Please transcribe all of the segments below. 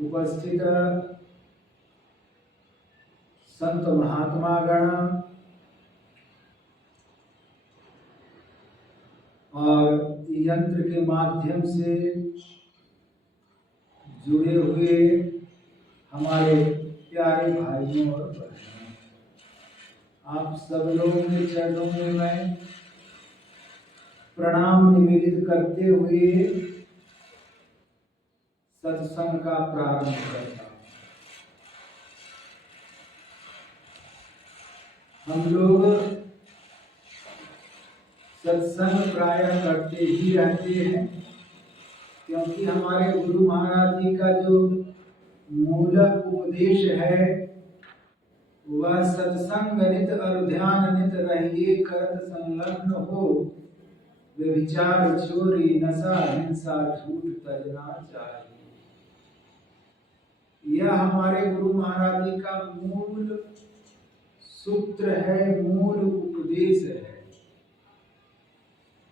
उपस्थित संत महात्मा गण और यंत्र के माध्यम से जुड़े हुए हमारे प्यारे भाइयों और बहनों, आप सब लोगों के चरणों में मैं प्रणाम निवेदित करते हुए सत्संग का प्रारंभ करता हूँ। हम लोग सत्संग प्रायः करते ही रहते हैं, क्योंकि हमारे गुरु महाराज जी का जो मूलक उपदेश है वह सत्संग नित और ध्यान नित रहिए, करत संलग्न हो, व्यभिचार चोरी नशा हिंसा झूठ तजना चाहिए। यह हमारे गुरु महाराज जी का मूल सूत्र है, मूल उपदेश है।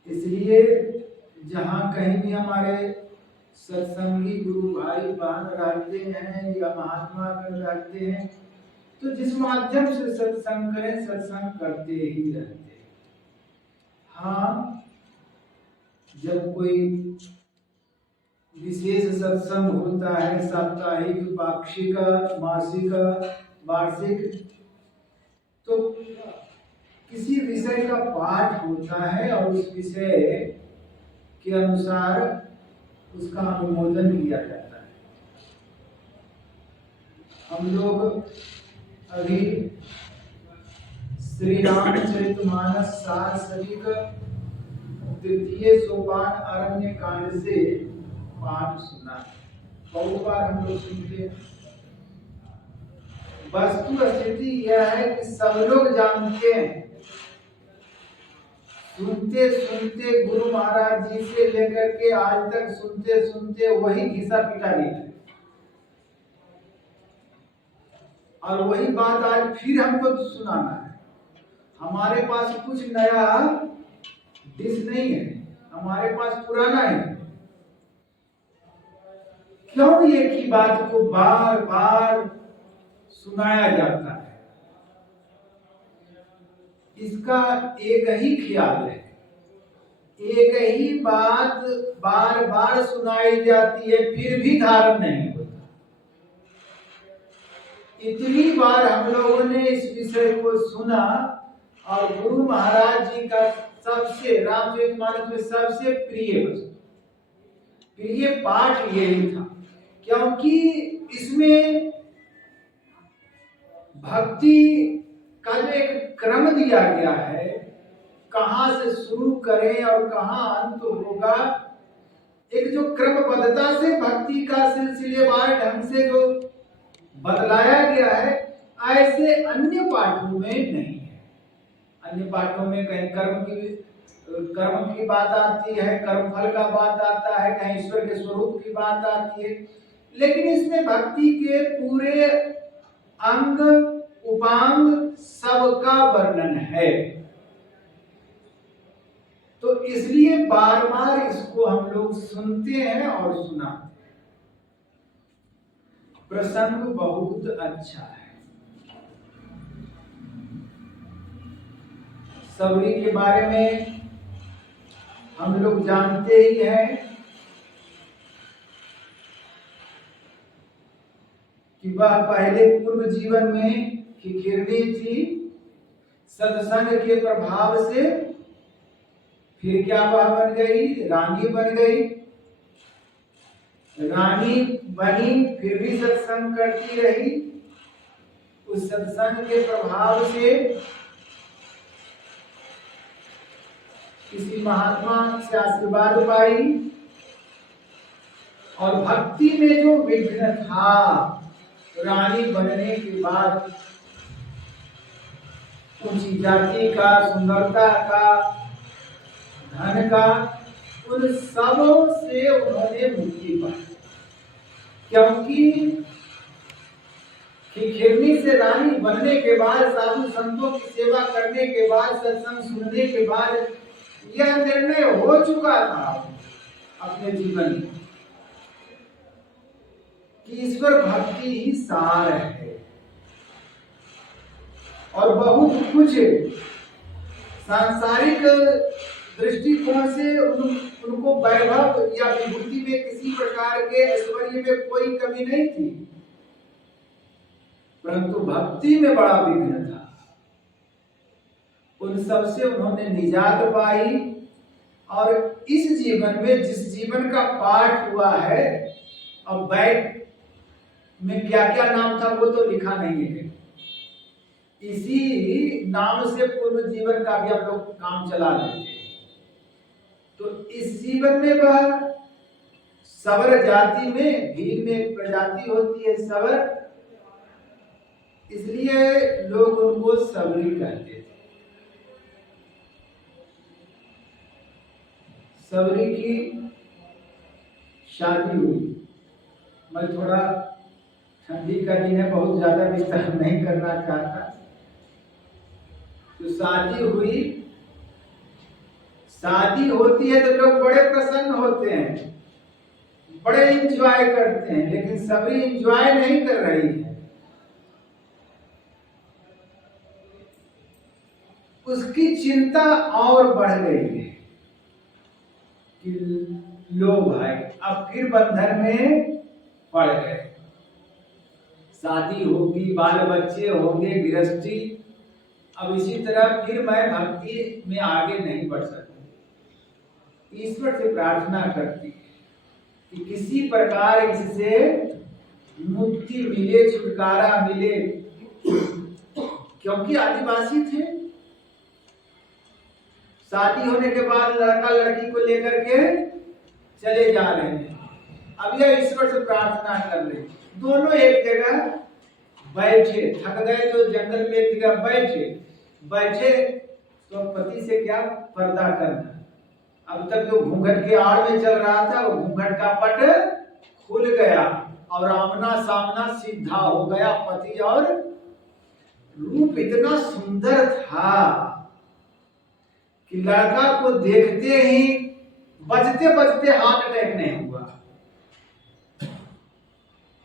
इसलिए जहाँ कहीं भी हमारे सत्संगी गुरु भाई बहन रहते हैं या महात्मा रहते हैं, तो जिस माध्यम से सत्संग करें, सत्संग करते ही रहते हैं। हाँ, जब कोई विशेष सत्संग होता है, साप्ताहिक, पाक्षिक, मासिक, वार्षिक, तो किसी विषय का पाठ होता है और उस विषय के अनुसार उसका अनुमोदन किया जाता है। हम लोग अभी श्री रामचरितमानस सार सरिक तृतीय सोपान अरण्य कांड से पाठ सुना। बहुत बार हम लोग सुनते हैं। वस्तु स्थिति यह है कि सब लोग जानते हैं, सुनते सुनते गुरु महाराज जी से लेकर के आज तक सुनते सुनते वही घिसा पिटा गया और वही बात आज फिर हमको सुनाना है। हमारे पास कुछ नया डिश नहीं है, हमारे पास पुराना है। क्यों एक ही बात को बार बार सुनाया जाता है? इसका एक ही ख्याल है, एक ही बात बार बार सुनाई जाती है, फिर भी धारण नहीं होता। इतनी बार हम लोगों ने इस विषय को सुना और गुरु महाराज जी का सबसे रामचरितमानस में सबसे प्रिय पाठ यही था, क्योंकि इसमें भक्ति का जो एक क्रम दिया गया है, कहां से शुरू करें और कहां अंत होगा, एक जो क्रमबद्धता से भक्ति का सिलसिलेवार ढंग से जो बदलाया गया है, ऐसे अन्य पाठों में नहीं है। अन्य पाठों में कहीं कर्म की बात आती है, कर्म फल का बात आता है, कहीं ईश्वर के स्वरूप की बात आती है, लेकिन इसमें भक्ति के पूरे अंग उपांग सबका वर्णन है। तो इसलिए बार बार इसको हम लोग सुनते हैं और सुनाते हैं। प्रसंग बहुत अच्छा है। सबरी के बारे में हम लोग जानते ही हैं कि वह पहले पूर्व जीवन में खिखिरनी थी, सत्संग के प्रभाव से फिर क्या वह बन गई? रानी बन गई। रानी बनी, फिर भी सत्संग करती रही। उस सत्संग के प्रभाव से किसी महात्मा से आशीर्वाद पाई और भक्ति में जो विघ्न था, रानी बनने के बाद ऊंची जाति का, सुंदरता का, धन का, उन सबों से उन्होंने मुक्ति पाई। क्योंकि खिखिरनी से रानी बनने के बाद, साधु संतों की सेवा करने के बाद, सत्संग सुनने के बाद यह निर्णय हो चुका था अपने जीवन में कि ईश्वर भक्ति ही सार है और बहुत कुछ सांसारिक दृष्टिकोण से उनको वैभव या विभूति में किसी प्रकार के ऐश्वर्य में कोई कमी नहीं थी, परंतु भक्ति में बड़ा विघ्न था। उन सब से उन्होंने निजात पाई और इस जीवन में जिस जीवन का पाठ हुआ है, अब बैठ में क्या क्या नाम था वो तो लिखा नहीं है, इसी नाम से पूर्व जीवन का भी हम लोग काम चला लेते हैं। तो इस जीवन में वह सवर जाति में, भील में एक प्रजाति होती है सवर, इसलिए लोग उनको सबरी कहते थे। सबरी की शादी हुई। मैं थोड़ा ठंडी का दिन है, बहुत ज्यादा विस्तार नहीं करना चाहता। तो शादी हुई, शादी होती है तो लोग बड़े प्रसन्न होते हैं, बड़े एंजॉय करते हैं, लेकिन सबरी एंजॉय नहीं कर रही है। उसकी चिंता और बढ़ गई है कि लो भाई अब फिर बंधन में पड़ गए, शादी होगी, बाल बच्चे होंगे, गृहस्थी, अब इसी तरह फिर मैं भक्ति में आगे नहीं बढ़ सकती। ईश्वर से प्रार्थना करती है कि किसी प्रकार इससे मुक्ति मिले, छुटकारा मिले, क्योंकि आदिवासी थे। शादी होने के बाद लड़का लड़की को लेकर के चले जा रहे हैं, अब यह ईश्वर से प्रार्थना कर रहे हैं। दोनों एक जगह बैठे, थक गए तो जंगल में एक जगह बैठे तो पति से क्या पर्दा करना। अब तक जो घूंघट के आड़ में चल रहा था वो घूंघट का पट खुल गया और आमना सामना सीधा हो गया पति और। रूप इतना सुंदर था कि लड़का को देखते ही बचते बचते हार्ट अटैक नहीं हुआ।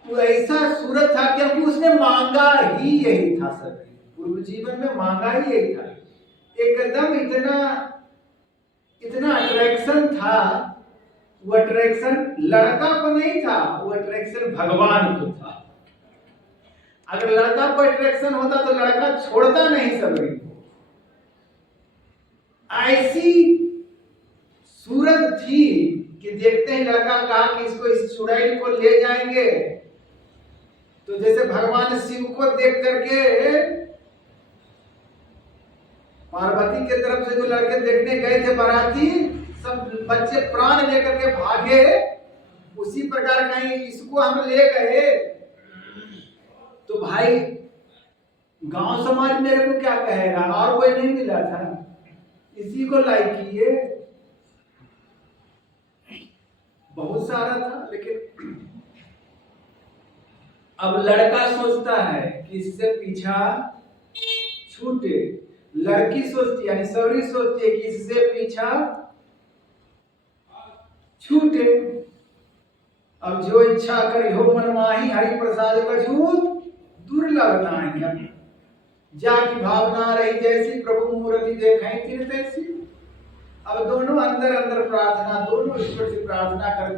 वो ऐसा सूरत था क्योंकि उसने मांगा ही यही था। सर पूर्व जीवन में मांगा ही यही था। एकदम इतना अट्रैक्शन था। वो अट्रैक्शन लड़का को नहीं था, वो अट्रैक्शन भगवान को था। अगर लड़का को अट्रैक्शन होता तो लड़का छोड़ता नहीं सबरी को। ऐसी सूरत थी कि देखते ही लड़का कहा कि इसको, इस चुड़ैल को ले जाएंगे। तो जैसे भगवान शिव को देख करके पार्वती के तरफ से जो लड़के देखने गए थे बाराती, सब बच्चे प्राण लेकर के भागे, उसी प्रकार कहीं इसको हम ले गए तो भाई गांव समाज मेरे को क्या कहेगा, और कोई नहीं मिला था, इसी को लाइक किए। बहुत सारा था, लेकिन अब लड़का सोचता है कि इससे पीछा छूटे, लड़की सोचती यानी सबरी सोचती है कि इससे पीछा छूटे। अब जो इच्छा करी हो मनमाही, हरि प्रसाद कछु दुर्लभ नाही। जाकी भावना रही जैसी, प्रभु मूर्ति देखें तिन तैसी। अब दोनों अंदर अंदर प्रार्थना, दोनों ईश्वर से प्रार्थना कर,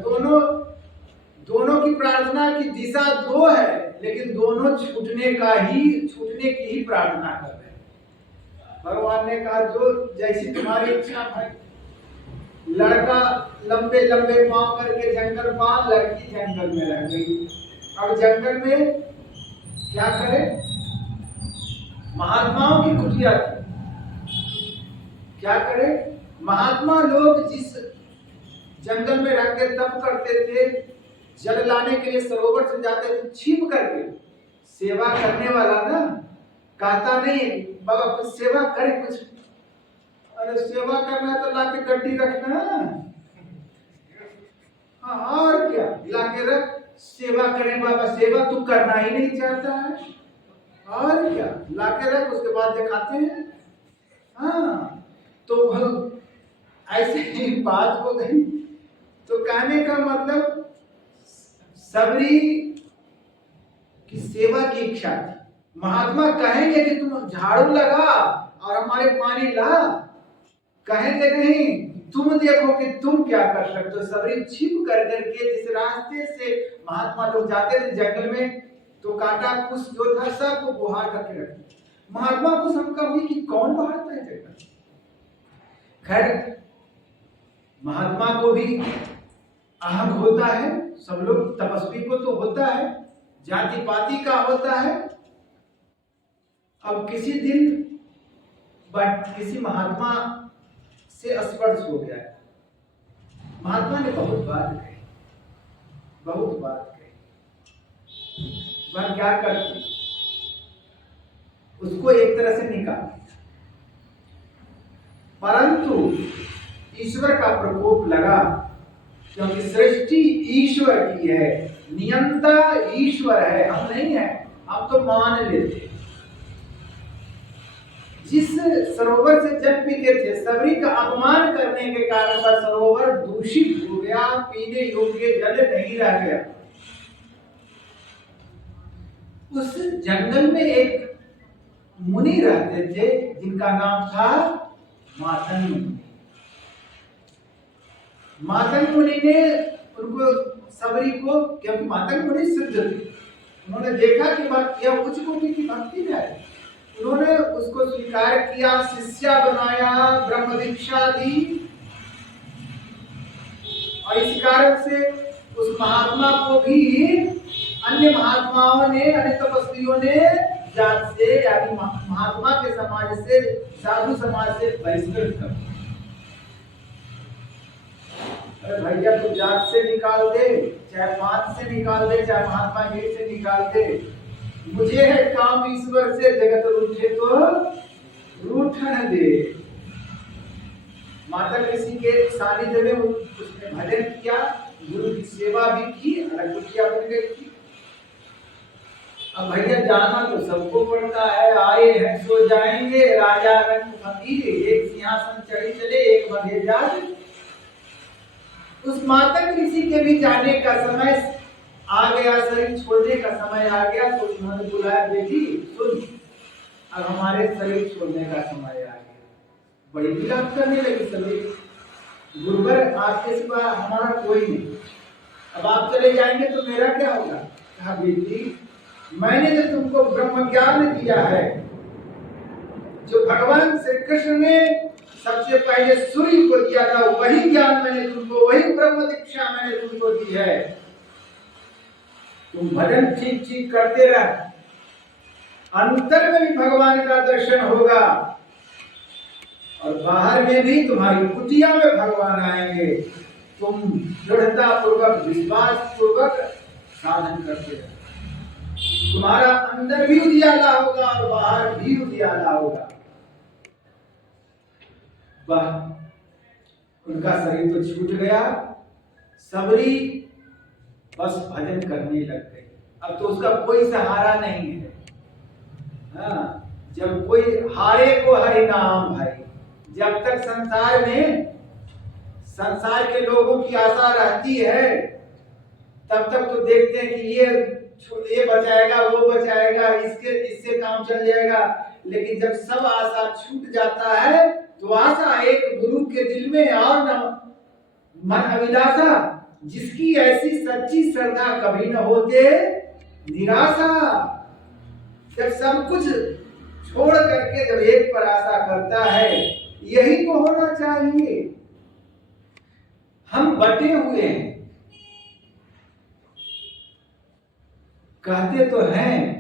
दोनों की प्रार्थना की दिशा दो है, लेकिन दोनों छूटने की ही प्रार्थना कर रहे हैं। भगवान ने कहा जो जैसी तुम्हारी इच्छा भाई। लड़का लंबे लंबे पांव करके जंगल पार, लड़की जंगल में रह गई। अब जंगल में क्या करे, महात्माओं की कुटिया थी, क्या करे। महात्मा लोग जिस जंगल में रह के तप करते थे, जल लाने के लिए सरोवर से जाते थे, छिप करके सेवा करने वाला ना कहता नहीं बाबा कुछ सेवा करे कुछ। अरे सेवा करना है तो लाके गड्डी रखना, हाँ और क्या, लाके रख, सेवा करें बाबा। सेवा तू करना ही नहीं चाहता है, और क्या, लाके रख, उसके बाद दिखाते हैं। हाँ तो ऐसे ही बात हो गई। तो कहने का मतलब सबरी कि सेवा की इच्छा थी। महात्मा कहेंगे कि तुम झाड़ू लगा और हमारे पानी ला, कहेंगे नहीं तुम देखो कि तुम क्या कर सकते हो। सबरी छिप कर करके जिस रास्ते से महात्मा लोग जाते थे जंगल में, तो कांटा कुछ जो था सबको बुहार करके रखे। महात्मा को शंका हुई कि कौन बहारता है जंगल। खैर महात्मा को भी अहम होता है, सब लोग तपस्वी को तो होता है, जाति पाति का होता है। अब किसी दिन किसी महात्मा से स्पर्श हो गया। महात्मा ने बहुत बात कही, बहुत बात कही। वह क्या करती, उसको एक तरह से निकाल, परंतु ईश्वर का प्रकोप लगा, क्योंकि सृष्टि ईश्वर की है, नियंता ईश्वर है, हम नहीं है। हम तो मान लेते। जिस सरोवर से जल पीते थे, सबरी का अपमान करने के कारण वह सरोवर दूषित हो गया, पीने योग्य जल नहीं रह गया। उस जंगल में एक मुनि रहते थे जिनका नाम था मातंग मुनि। मातंग मुनि ने उनको सबरी को, क्योंकि मातंग मुनि सिद्ध थे, उन्होंने देखा कि यह उच्च कोटि की भक्ति है, उन्होंने उसको स्वीकार किया, शिष्या बनाया, ब्रह्म दीक्षा दी। और इस कारण से उस महात्मा को भी अन्य महात्माओं ने, अन्य तपस्वियों ने जात से, यानी महात्मा के समाज से, साधु समाज से बहिष्कृत कर दिया। अरे भैया तू जात से निकाल दे, चाहे पांच से निकाल दे, चाहे महात्मा गिरी से निकाल दे, मुझे है काम ईश्वर से, जगत रूठे तो रूठन दे। माता ऋषि के सानिध्य में उसने भजन किया, गुरु की सेवा भी की, अलग कुटिया बन गई थी। अब भैया जाना तो सबको पड़ता है, आए हैं सो जाएंगे, राजा रंग फकीर, एक सिंहासन चढ़ी चले, एक बंधे जाज। उस माता ऋषि के भी जाने का समय आ गया, शरीर छोड़ने का समय आ गया, तो उन्होंने बुलाया, बेटी सुन, अब हमारे शरीर छोड़ने का समय आ गया। बड़ी विलाप करने लगी सभी, गुरुवर आपके सिवा हमारा कोई नहीं, अब आप चले जाएंगे तो मेरा क्या होगा। कहा बेटी मैंने जो तुमको ब्रह्म ज्ञान दिया है, जो भगवान श्री कृष्ण ने सबसे पहले सूर्य को दिया था, वही ज्ञान मैंने तुमको, वही ब्रह्म दीक्षा मैंने तुमको दी है। तुम भजन ठीक ठीक करते रह, अंतर में भी भगवान का दर्शन होगा और बाहर में भी तुम्हारी कुटिया में भगवान आएंगे। तुम दृढ़ता पूर्वक, विश्वास पूर्वक साधन करते रह, तुम्हारा अंदर भी उजियाला होगा और बाहर भी उजियाला होगा। वाह, उनका शरीर तो छूट गया, सबरी बस भजन करने लग गए। अब तो उसका कोई सहारा नहीं है। हाँ, जब कोई हारे को हरि नाम भाई, जब तक संसार में संसार के लोगों की आशा रहती है, तब तक तो देखते हैं कि ये बचाएगा, वो बचाएगा, इससे काम चल जाएगा। लेकिन जब सब आशा छूट जाता है, तो आशा एक गुरु के दिल में और न मन अभिलाषा, जिसकी ऐसी सच्ची श्रद्धा कभी न होते निराशा। जब सब कुछ छोड़ करके जब एक पर आशा करता है, यही तो होना चाहिए। हम बटे हुए हैं, कहते तो हैं,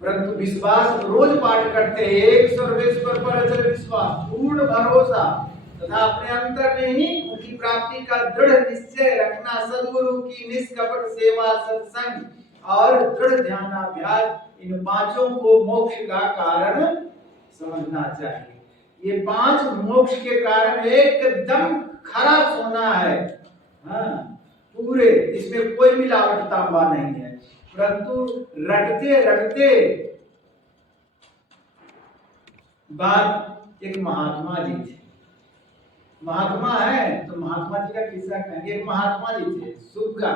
परंतु विश्वास रोज पाठ करते हैं, एक सर्वेश्वर पर अचल विश्वास, पूर्ण भरोसा तथा अपने अंतर में ही उनकी प्राप्ति का दृढ़ निश्चय रखना, सद्गुरु की निष्कपट सेवा, सत्संग और दृढ़ ध्यानाभ्यास, इन पांचों को मोक्ष का कारण समझना चाहिए। ये पांच मोक्ष के कारण एकदम खरा सोना है। हाँ, पूरे, इसमें कोई मिलावट तांबा नहीं है। परंतु रटते रटते बात, एक महात्मा जी थे, महात्मा है तो महात्मा जी का किस्सा कहेंगे। एक महात्मा जी थे, सुग्गा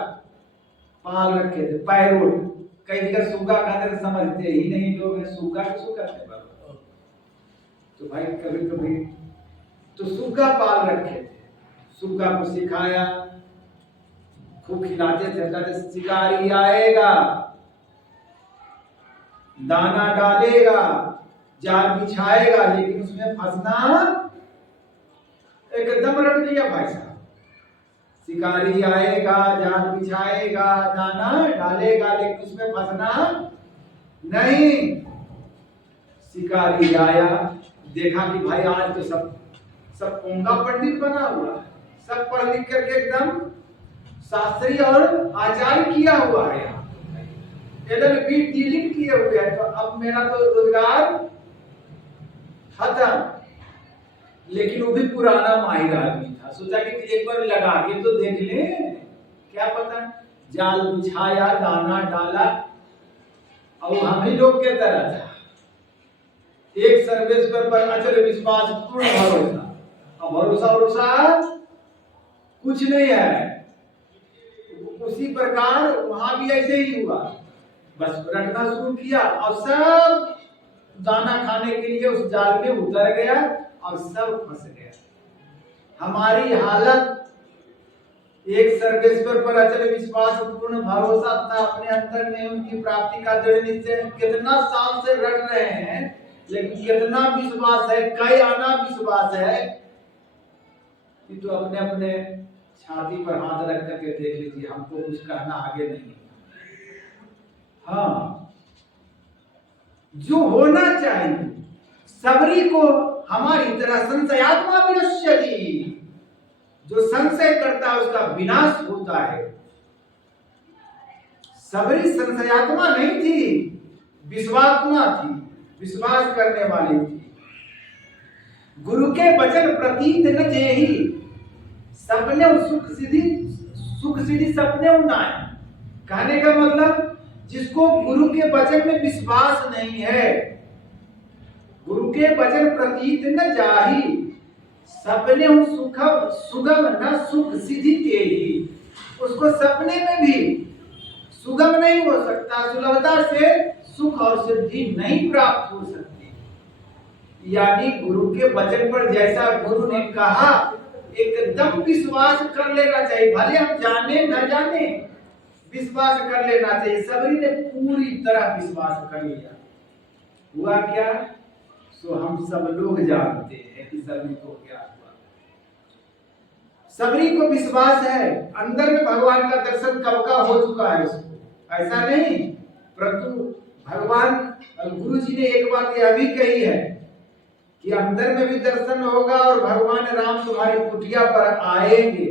पाल रखे थे, पैरोट, कई जगह सूगा कहते समझते ही नहीं लोग है, सूगा किसको कहते हैं। तो भाई कभी कभी तो सूगा पाल रखे थे, सूगा को सिखाया, खूब खिलाते थे, कहते शिकारी आएगा, दाना डालेगा, जाल बिछाएगा, लेकिन उसमें फंसना एकदम रट लिया भाई साहब। शिकारी आएगा, जाल बिछाएगा, दाना डालेगा, लेकिन उसमें फंसना नहीं। शिकारी आया, देखा कि भाई आज तो सब पोंगा पंडित बना हुआ है, सब पढ़ लिख करके एकदम शास्त्री और आचार्य किया हुआ है, LLB डीलिंग किए हुए हैं, तो अब मेरा तो रोजगार खत्म। लेकिन वो भी पुराना माहिर आदमी था, सोचा कि एक बार लगा के तो देख ले, क्या पता। जाल बिछाया, दाना डाला, और हम ही लोग के तरह था, एक सर्वेश्वर पर अचल विश्वास, पूर्ण भरोसा। अब भरोसा कुछ नहीं है, उसी प्रकार वहां भी ऐसे ही हुआ, बस रटना शुरू किया और सब दाना खाने के लिए उस जाल में उतर गया और सब फंस गया। हमारी हालत, एक सर्वेश्वर पर अचल विश्वास, पूर्ण भरोसा था, अपने अंतर में उनकी प्राप्ति का दृढ़ निश्चय, कितना साल से रट रहे हैं, लेकिन कितना विश्वास है, कई आना विश्वास है कि तो अपने अपने छाती पर हाथ रख करके देख लीजिए, हमको कुछ कहना आगे नहीं। हाँ, जो होना चाहिए, सबरी को हमारी तरह संशयात्मा विनश्यति, जो संशय करता है उसका विनाश होता है। सबरी संशयात्मा नहीं थी, विश्वात्मा थी, विश्वास करने वाली थी। गुरु के वचन प्रतीत न जेहि, सपने सुख सिद्धि सपने उन्नाय। कहने का मतलब, जिसको गुरु के वचन में विश्वास नहीं है, गुरु के वचन प्रतीत न जाहि, सपने सुगम न सुख सिद्धि तेहि, उसको सपने में भी सुगम नहीं हो सकता, सुलभता से सुख और सिद्धि नहीं प्राप्त हो सकती। यानी गुरु के वचन पर जैसा गुरु ने कहा एकदम विश्वास कर लेना चाहिए, भले हम जाने न जाने, विश्वास कर लेना चाहिए। सबरी ने पूरी तरह विश्वास कर लिया। हुआ क्या, सो हम सब लोग जानते हैं कि सबरी को क्या हुआ। सबरी को विश्वास है, अंदर में भगवान का दर्शन कब का हो चुका है उसको, ऐसा नहीं। परंतु भगवान गुरु जी ने एक बात यह भी कही है कि अंदर में भी दर्शन होगा और भगवान राम तुम्हारी कुटिया पर आएंगे,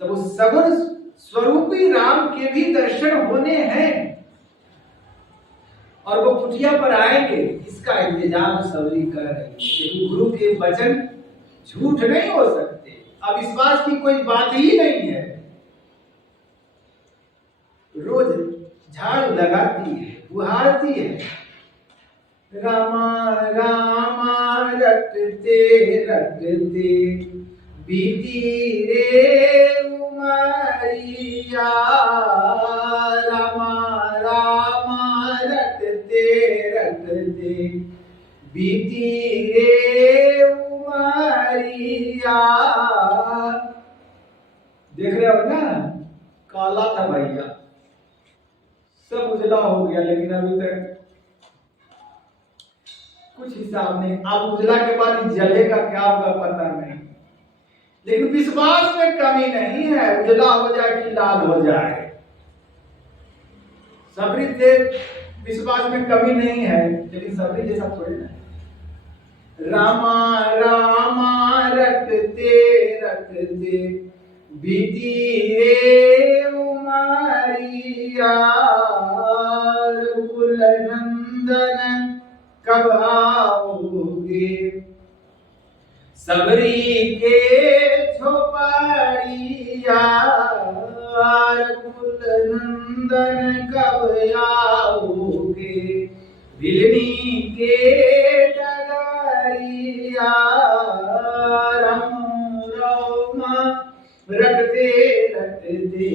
तब उस सगुण स्वरूपी राम के भी दर्शन होने हैं और वो कुटिया पर आएंगे। इसका इंतजाम सबरी कर रही है, क्योंकि गुरु के वचन झूठ नहीं हो सकते, अविश्वास की कोई बात ही नहीं है। रोज झाड़ू लगाती है, बुहारती है, रामा रामा रटते रटते बीती रे उमरिया, रामा रामा रटते रटते बीती रे उमरिया। देख रहे हो ना, काला था भैया, सब उजला हो गया, लेकिन अभी तक कुछ हिसाब नहीं। अब उजला के बाद जलेगा क्या होगा पता नहीं, लेकिन विश्वास में कमी नहीं है, उजला हो जाए कि लाल हो जाए। सबरी से विश्वास में कमी नहीं है, लेकिन सबरी जैसा थोड़े ना। रामा रामा रटते रटते बीती रे उमरिया, रघुकुल नंदन कब आओगे, सबरी के झोपड़िया, रघुकुल नंदन कब आओगे, भिलनी के डगरिया, राम राम रटते रटते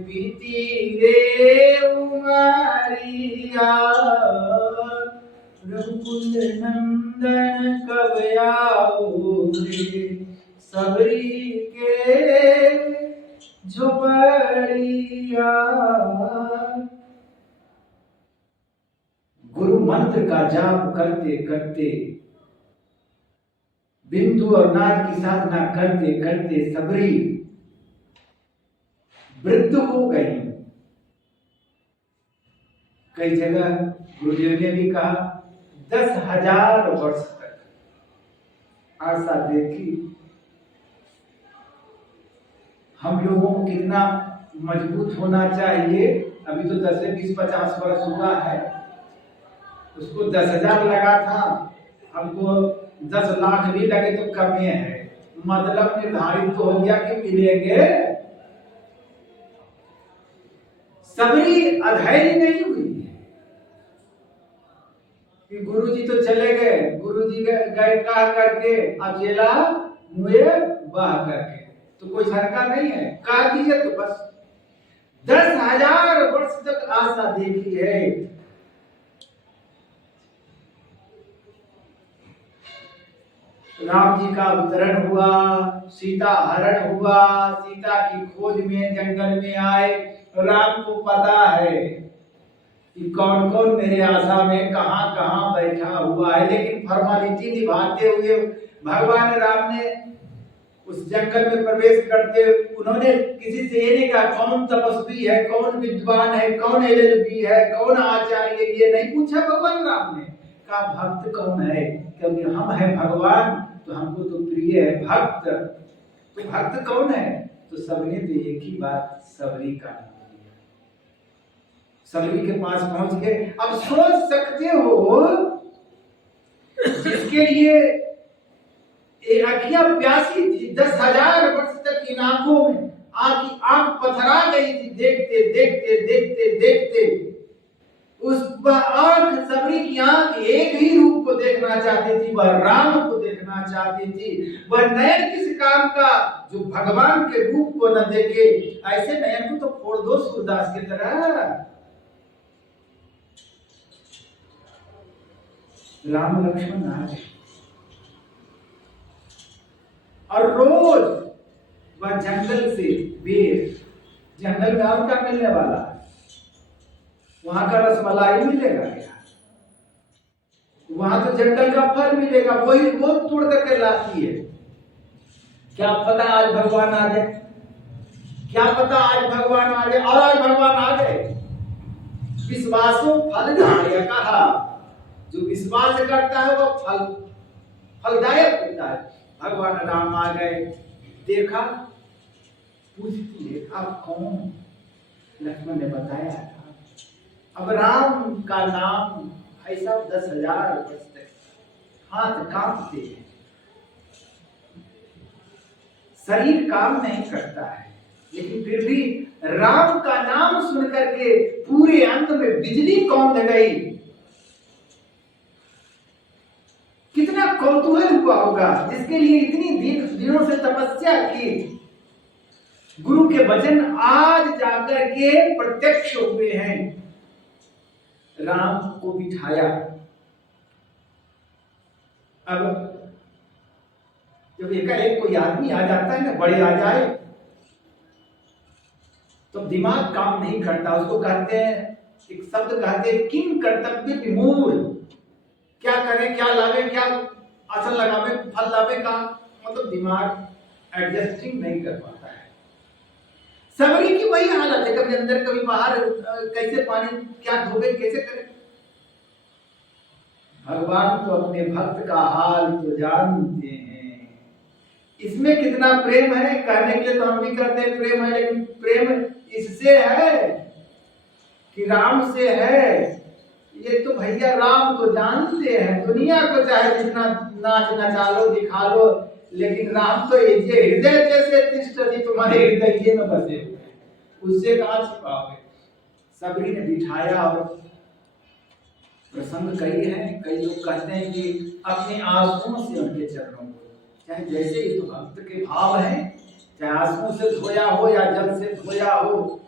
बीती रे उमरिया। सबरी के झोपड़िया। गुरु मंत्र का जाप करते करते, बिंदु और नाद की साधना करते करते सबरी वृद्ध हो गई। कई जगह गुरुदेव ने भी कहा 10,000 वर्ष तक आशा देखी। हम लोगों को कितना मजबूत होना चाहिए। अभी तो 10 से 20, 50 वर्ष हुआ है, उसको 10,000 लगा था, हमको 10 लाख भी लगे तो कमी है। मतलब निर्धारित तो हो गया कि मिलेंगे। सबरी अधैर्य नहीं हुई कि गुरुजी तो चले गए, गुरुजी गए कहा करके अकेला मुए बाह करके, तो कोई सरकार नहीं है, कह दीजिए तो बस। 10,000 वर्ष तक आशा देखी है। राम जी का अवतरण हुआ, सीता हरण हुआ, सीता की खोज में जंगल में आए। राम को पता है कि कौन कौन मेरे आशा में कहां कहां बैठा हुआ है, लेकिन फॉर्मेलिटी निभाते हुए भगवान राम ने उस जंगल में प्रवेश करते, उन्होंने किसी से ये नहीं कहा कौन तपस्वी है, कौन विद्वान है, कौन एलएलबी है, कौन आचार्य, ये नहीं पूछा भगवान राम ने। कहा भक्त कौन है, क्योंकि हम हैं भगवान तो हमको तो प्रिय है भक्त। तो भक्त कौन है, तो सबने तो एक ही बात सबरी का नाम लिया। सबरी के पास पहुंच गए। अब सोच सकते हो जिसके लिए एक आंखियां प्यासी थी, 10,000 वर्ष तक इन आंखों में आंख पथरा गई थी, देखते देखते देखते देखते। उस आंख, सबरी की आंख एक ही रूप को देखना चाहती थी, वह राम को देखना चाहती थी। वह नयन किस काम का जो भगवान के रूप को न देखे। ऐसे नयन को तो फोड़ दो सूरदास की तरह। राम लक्ष्मण आ गए और रोज वह जंगल से बेर, जंगल में और क्या मिलने वाला है, वहां का रसमलाई मिलेगा क्या, वहां तो जंगल का फल मिलेगा, वही वो तोड़ करके लाती है। क्या पता आज भगवान आ जाए, क्या पता आज भगवान आ जाए। और आज भगवान आ गए। विश्वासों फल दायक कहा, जो विश्वास करता है वो फलदायक होता है। भगवान राम आ गए, देखा, पूछती है आप कौन। लक्ष्मण ने बताया था। अब राम का नाम ऐसा 10,000 वर्ष तक हाथ कांपते हैं, शरीर काम नहीं करता है, लेकिन फिर भी राम का नाम सुन करके पूरे अंत में बिजली कौंध गई। कितना कौतूहल हुआ होगा जिसके लिए इतनी दिनों से तपस्या की। गुरु के वचन आज जाकर के प्रत्यक्ष हुए हैं। राम को बिठाया। अब जब एकाएक कोई आदमी आ जाता है ना, बड़े आ जाए तो दिमाग काम नहीं करता। उसको कहते हैं, एक शब्द कहते हैं किम कर्तव्य विमूढ़। क्या करें, क्या लावे, क्या आसन लगावे, फल लावे का मतलब दिमाग एडजस्टिंग नहीं कर पाता है। सबरी की वही हालत है, कभी अंदर कभी बाहर, कैसे पानी क्या धोबे, कैसे करें। भगवान तो अपने भक्त का हाल तो जानते हैं। इसमें कितना प्रेम है कहने के लिए तो हम भी करते हैं प्रेम है, लेकिन प्रेम इससे है कि राम से है। ये तो भैया राम को जानते हैं। दुनिया को चाहे जितना नाच नचा लो, दिखा लो, लेकिन राम तो ये हृदय जैसे तिष्ठति, तुम्हारे हृदय में बसे हुए, उससे कहाँ छिपाओगे। सबरी ने बिठाया और प्रसंग कई हैं। कई लोग कहते हैं कि अपने आंसुओं से उनके चरणों को, चाहे जैसे ही तो भक्त के भाव हैं, चाहे आंसुओं से धोया हो या जल से धोया हो,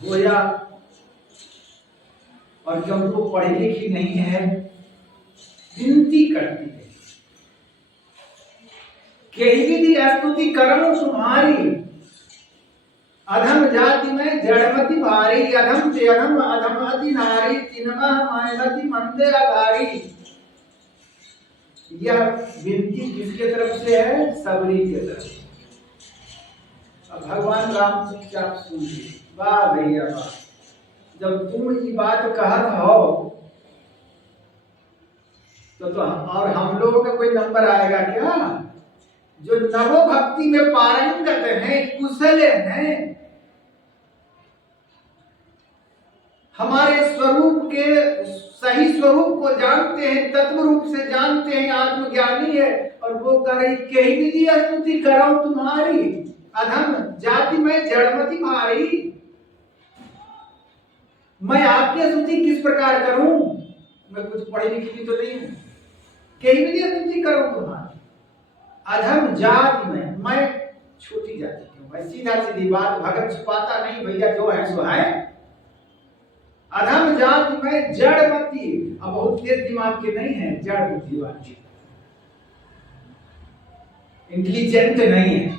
धोया। और जब वो पढ़ी लिखी नहीं है, विनती करती है केहि विधि स्तुति करऊं तुम्हारी, अधम जाति में जड़मति भारी, अधम से अधम अधम अति नारी, तिनमह मायमति मंदे अगारी। यह विनती किसके तरफ से है? सबरी के तरफ। अब भगवान राम चुपचाप सुन ली। वाह भैया वाह, जब तुम ये बात कहत हो तो और हम लोगों का कोई नंबर आएगा क्या? जो नवो भक्ति में पारंगत हैं, कुशल हैं, हमारे स्वरूप के सही स्वरूप को जानते हैं, तत्व रूप से जानते हैं, आत्मज्ञानी है, और वो कह रही केहि विधि स्तुति करऊं तुम्हारी, अधम जाति में जड़मति भारी। मैं आपकी स्तुति किस प्रकार करूं? मैं कुछ पढ़ी लिखी तो नहीं हूं। केहि विधि स्तुति करूं तुम्हारी, अधम जाति में, मैं छोटी जाति की हूं। भाई सीधा सीधी बात, भगत छुपाता नहीं भैया, जो है सो है। अधम जाति में जड़मति, अब बहुत तेज दिमाग के नहीं है, जड़ बुद्धि वाली, इंटेलिजेंट नहीं है।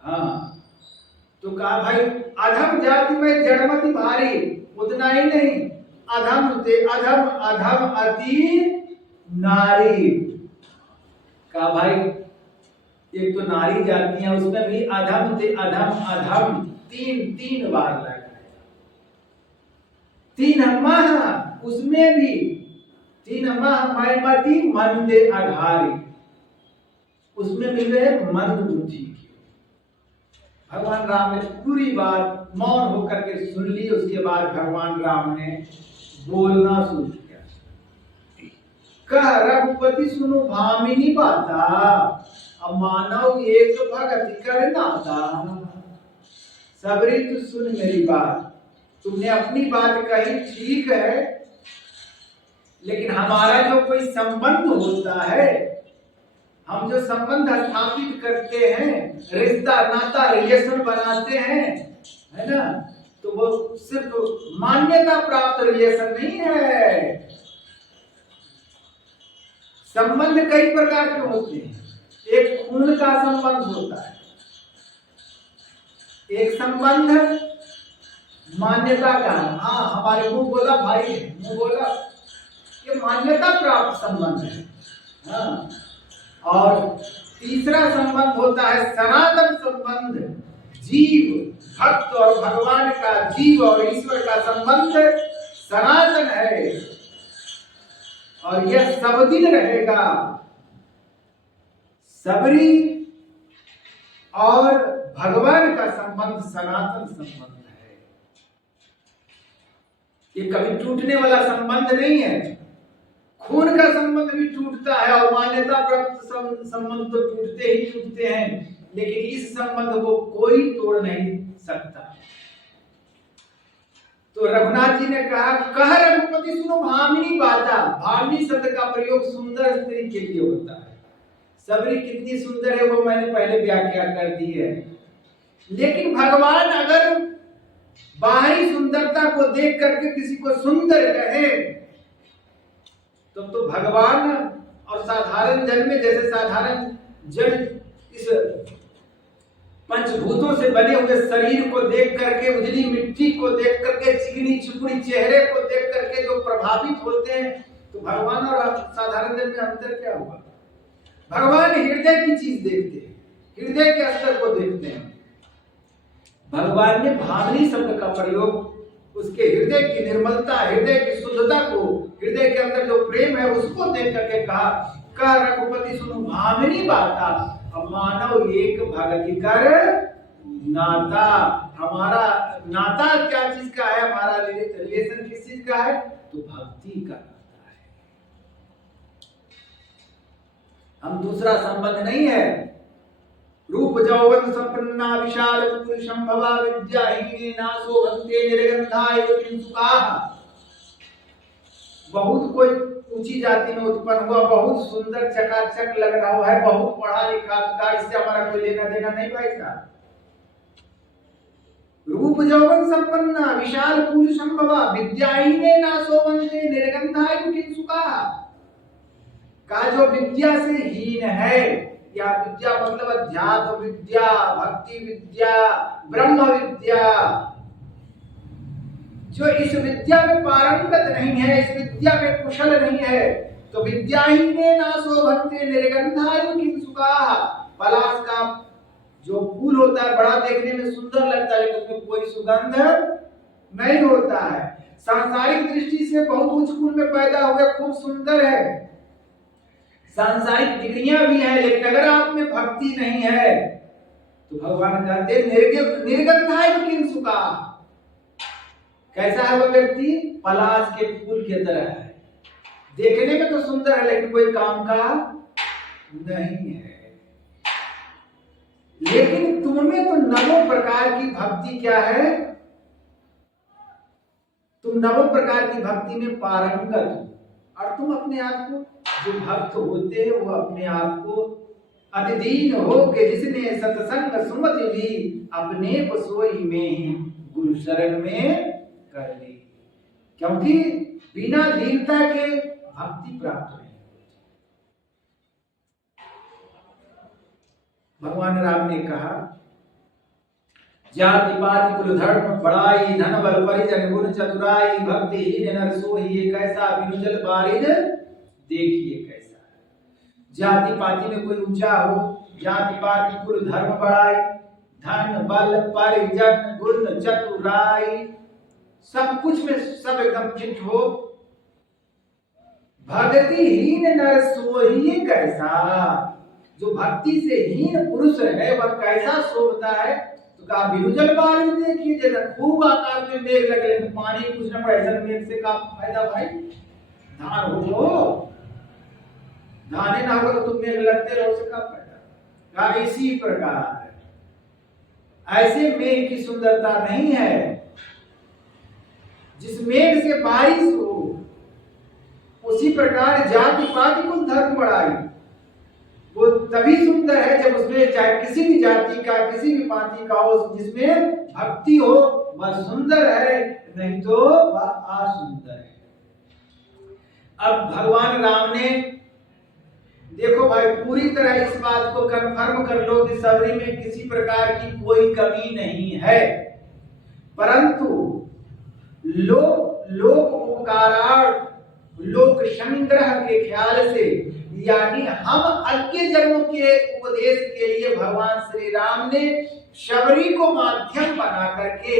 हाँ, तो कहा भाई अधम जाति में जड़मति भारी, उतना ही नहीं, अधम से अधम अधम अति नारी। कहा भाई एक तो नारी जाति है, उसमें भी अधम से अधम अधम तीन बार लगा, तीन माह, उसमें भी तीन माह मायमती मंदे अघारी, उसमें भी वे मंद बुद्धि की। भगवान राम ने पूरी बात मौन होकर के सुन ली। उसके बाद भगवान राम ने बोलना शुरू किया। कह रघुपति सुनो भामिनी बाता, अब मानव एक भगति कर नाता। सबरी तू सुन मेरी बात, तुमने अपनी बात कही ठीक है, लेकिन हमारा जो कोई संबंध होता है, हम जो संबंध स्थापित करते हैं, रिश्ता नाता रिलेशन बनाते हैं, है ना, तो वो सिर्फ मान्यता प्राप्त रिलेशन नहीं है। संबंध कई प्रकार के होते हैं। एक खून का संबंध होता है, एक संबंध मान्यता का, हाँ हमारे मुंह बोला भाई है, मुंह बोला, ये मान्यता प्राप्त संबंध है। हाँ, और तीसरा संबंध होता है सनातन संबंध, जीव भक्त और भगवान का, जीव और ईश्वर का संबंध सनातन है और यह सब दिन रहेगा। सबरी और भगवान का संबंध सनातन संबंध है, ये कभी टूटने वाला संबंध नहीं है। खून का संबंध भी टूटता है और मान्यता प्राप्त संबंध तो टूटते ही टूटते हैं, लेकिन इस संबंध को कोई तोड़ नहीं सकता। तो रघुनाथ जी ने कहा, कह रघुपति सुनो भामिनी बाता। भामिनी शब्द का प्रयोग सुंदर स्त्री के लिए होता है। सबरी कितनी सुंदर है वो मैंने पहले व्याख्या कर दी है, लेकिन भगवान अगर बाहरी सुंदरता को देख करके किसी को सुंदर कहे तो भगवान और साधारण जन में, जैसे साधारण जन इस पंचभूतों से बने हुए शरीर को देख करके, उजली मिट्टी को देख करके, चिकनी चुपड़ी चेहरे को देख करके जो प्रभावित होते हैं, तो भगवान और साधारण जन में अंतर क्या हुआ? भगवान हृदय की चीज देखते हैं, हृदय के स्तर को देखते हैं। भगवान ने भामिनी शब्द का प्रयोग उसके हृदय की निर्मलता, हृदय की शुद्धता को, हृदय के अंदर जो प्रेम है उसको देख करके कहा, कह रघुपति सुनो भामिनी बाता। अब मानव एक भक्ति कर नाता। हमारा नाता क्या चीज का है? हमारा रिलेशन किस चीज का है? तो भक्ति का नाता है। हम दूसरा संबंध नहीं है। रूप यौवन संपन्ना विशाल पुरुषंभवा विद्याहीने नासो भक्ते निर्गंधाय किंसुकाः। बहुत कोई ऊंची जाति में उत्पन्न हुआ, बहुत सुंदर चकाचक लग रहा है, बहुत पढ़ा लिखा था, इससे हमारा कोई लेना देना नहीं भाई साहब। रूप यौवन संपन्ना विशाल पुरुषंभवा विद्याहीने नासो भक्ते निर्गंधाय किंसुकाः। का जो विद्या से हीन है, या विद्या मतलब अध्यात्म विद्या, भक्ति विद्या, ब्रह्म विद्या। जो इस विद्या में पारंगत नहीं है, इस विद्या में कुशल नहीं है, तो विद्याहीने ना शोभन्ते निर्गंधायु किंसुकाः। पलाश का जो फूल होता है बड़ा देखने में सुंदर लगता है, लेकिन उसमें कोई सुगंध नहीं होता है। सांसारिक दृष्टि से बहुत उच्च कुल में पैदा हुए, खूब सुंदर है, सांसारिक डिग्रियां भी है, लेकिन अगर आप में भक्ति नहीं है तो भगवान कहते निर्गंधायु किंसुकाः। कैसा है वो व्यक्ति? पलाश के फूल की तरह है, देखने में तो सुंदर है लेकिन कोई काम का नहीं है। लेकिन तुम्हें तो नवों प्रकार की भक्ति क्या है? तुम नवों प्रकार की भक्ति में पारंगत हो, और तुम अपने आप को, जो भक्त होते हैं वो अपने आप को अतिदीन हो के जिसने सत्संग सुमति ली, अपने को सोई में ही गुरु शरण में कर ली। क्योंकि बिना दीनता के भक्ति प्राप्त नहीं। भगवान राम ने कहा, जाति पाति कुल धर्म बड़ाई, धन बल परिजन गुण चतुराई, भक्ति हीन नर सोई कैसा, बिनु जल बारिद देखिए कैसा। जाति पाति में कोई ऊंचा हो, जाति पाति कुल धर्म बड़ाई, धन बल परिजन गुण चतुराई, सब कुछ में सब एकदम फिट हो, भक्ति हीन नर सोई कैसा। जो भक्ति से हीन पुरुष है वह कैसा सोता है? तो कहा बिनु जल बारिद देखिए, जैसा खूब आकाश में मेघ लगे तो पानी कुछ न पड़े, ऐसा मेघ से का फायदा भाई? धान हो, धाने ना होगा तो तुम मेघ लगते रहो, उससे का फायदा? कहा इसी प्रकार ऐसे मेघ की सुंदरता नहीं है, जिस मेघ से बारिश हो, उसी प्रकार जाति पाति को धर्म बढ़ाई, वो तभी सुंदर है जब उसमें चाहे किसी भी जाति का किसी भी पाति का हो, जिसमें भक्ति हो वह सुंदर है, नहीं तो वह असुंदर है। अब भगवान राम ने, देखो भाई, पूरी तरह इस बात को कंफर्म कर लो कि सबरी में किसी प्रकार की कोई कमी नहीं है, परंतु लोक उपकारार्थ, लोक संग्रह के ख्याल से, यानी हम अज्ञ जनों के उपदेश के लिए भगवान श्री राम ने शबरी को माध्यम बना करके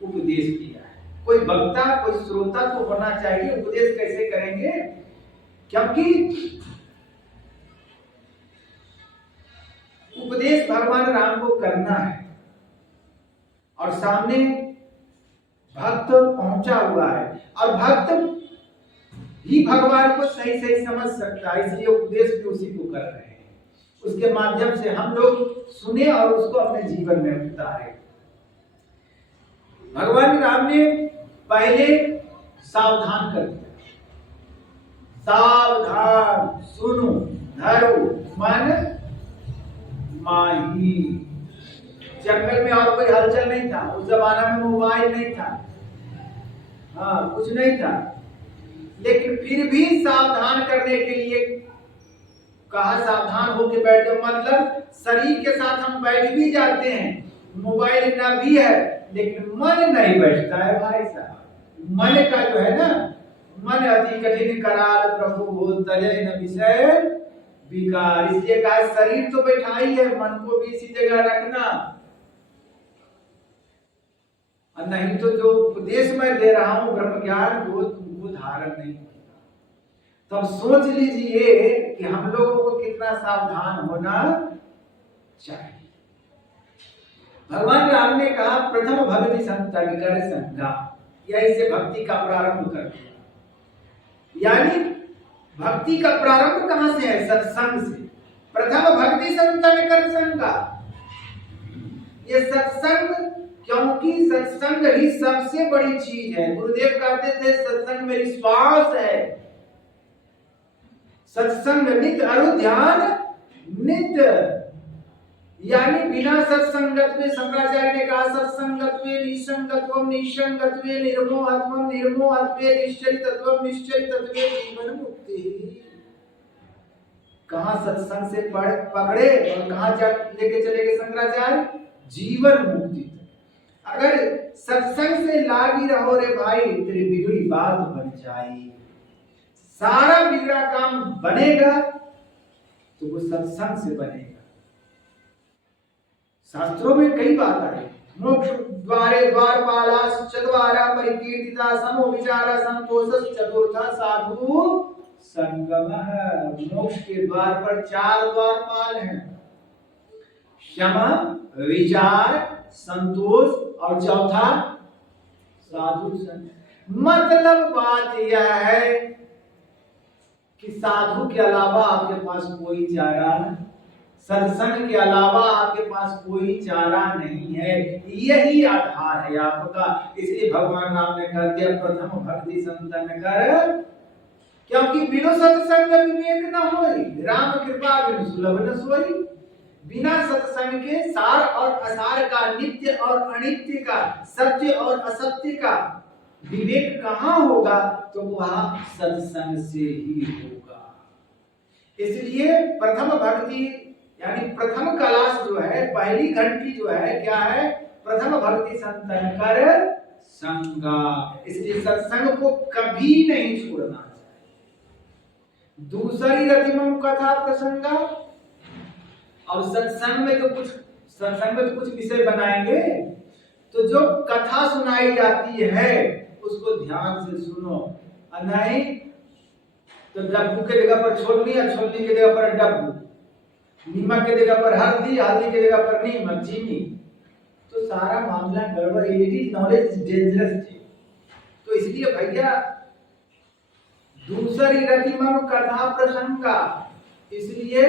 उपदेश किया है। कोई वक्ता, कोई श्रोता तो होना चाहिए, उपदेश कैसे करेंगे? क्योंकि उपदेश भगवान राम को करना है और सामने भक्त पहुंचा हुआ है, और भक्त ही भगवान को सही सही समझ सकता है, इसलिए उपदेश भी उसी को कर रहे हैं। उसके माध्यम से हम लोग सुने और उसको अपने जीवन में उतारे। भगवान राम ने पहले सावधान कर दिया, सावधान सुनो धरो मन माही। जंगल में और कोई हलचल नहीं था, उस जमाना में मोबाइल नहीं था, हाँ कुछ नहीं था, लेकिन फिर भी सावधान करने के लिए कहा सावधान होके बैठो। मतलब शरीर के साथ हम बैठ भी जाते हैं, मोबाइल इतना भी है, लेकिन मन नहीं बैठता है भाई साहब। मन का जो है ना, मन अति कठिन कराल प्रभु हो तजय न विषय विकार, इसलिए कहा शरीर तो बैठा ही है, मन को भी इसी जगह रखना, और नहीं तो जो उपदेश मैं दे रहा हूं ब्रह्म ज्ञान वो तुमको धारण नहीं होगा। तो अब सोच लीजिए कि हम लोगों को कितना सावधान होना चाहिए। भगवान राम ने कहा प्रथम भक्ति संतन कर संगा, यही से भक्ति का प्रारंभ कर दिया। यानी भक्ति का प्रारंभ कहां से है? सत्संग से। प्रथम भक्ति संतन कर संगा, ये सत्संग, क्योंकि सत्संग ही सबसे बड़ी चीज है। गुरुदेव कहते थे सत्संग मेरी श्वास है, सत्संग नित्य अरु ध्यान नित्य, यानी बिना सत्संगत में, शंकराचार्य ने कहा सत्संगत्वे निसंगत्वम निसंगत्वे निर्मोहत्वम निर्मोहत्वे निश्चरितत्वम निश्चरितत्वे जीवन मुक्ति। कहां सत्संग से पकड़े और कहां लेके चले गए शंकराचार्य, जीवन मुक्ति तक। अगर सत्संग से लागी रहो रे भाई, तेरी बिगड़ी बात बन जाएगी। सारा बिगड़ा काम बनेगा तो वो सत्संग से बनेगा। शास्त्रों में कई बात आई, मोक्ष द्वारे द्वारपाला चत्वारा परिकीर्तिता समो विचारा संतोष चतुर्था साधु संगम। मोक्ष के द्वार पर 4 द्वारपाल हैं, क्षमा, विचार, संतोष और चौथा साधु संग। मतलब बात यह है कि साधु के अलावा आपके पास कोई चारा नहीं, सत्संग के अलावा आपके पास कोई चारा नहीं है। यही आधार है आपका। इसलिए भगवान राम ने कह दिया प्रथम भक्ति संतन कर, क्योंकि बिनु सत्संग विवेक न होई, राम कृपा बिनु सुलभ न सोई। बिना सत्संग के सार और असार का, नित्य और अनित्य का, सत्य और असत्य का विवेक कहाँ होगा? तो वह सत्संग से ही होगा। इसलिए प्रथम भक्ति यानी प्रथम क्लास जो है, पहली घंटी जो है क्या है? प्रथम भक्ति संतन कर संगा। इसलिए सत्संग को कभी नहीं छोड़ना चाहिए। दूसरी रतिमम कथा प्रसंगा, और सत्संग में तो कुछ विषय बनाएंगे, तो जो कथा सुनाई जाती है उसको ध्यान से सुनो। नहीं तो डब्बू के जगह पर छोलनी, छोलनी के जगह पर डब्बू, नीमक के जगह पर हल्दी, हल्दी के जगह पर नीमक, चीनी, तो सारा मामला गड़बड़। नॉलेज इज डेंजरस थी। तो इसलिए भैया दूसरी रतिमम कथा प्रसंगा, इसलिए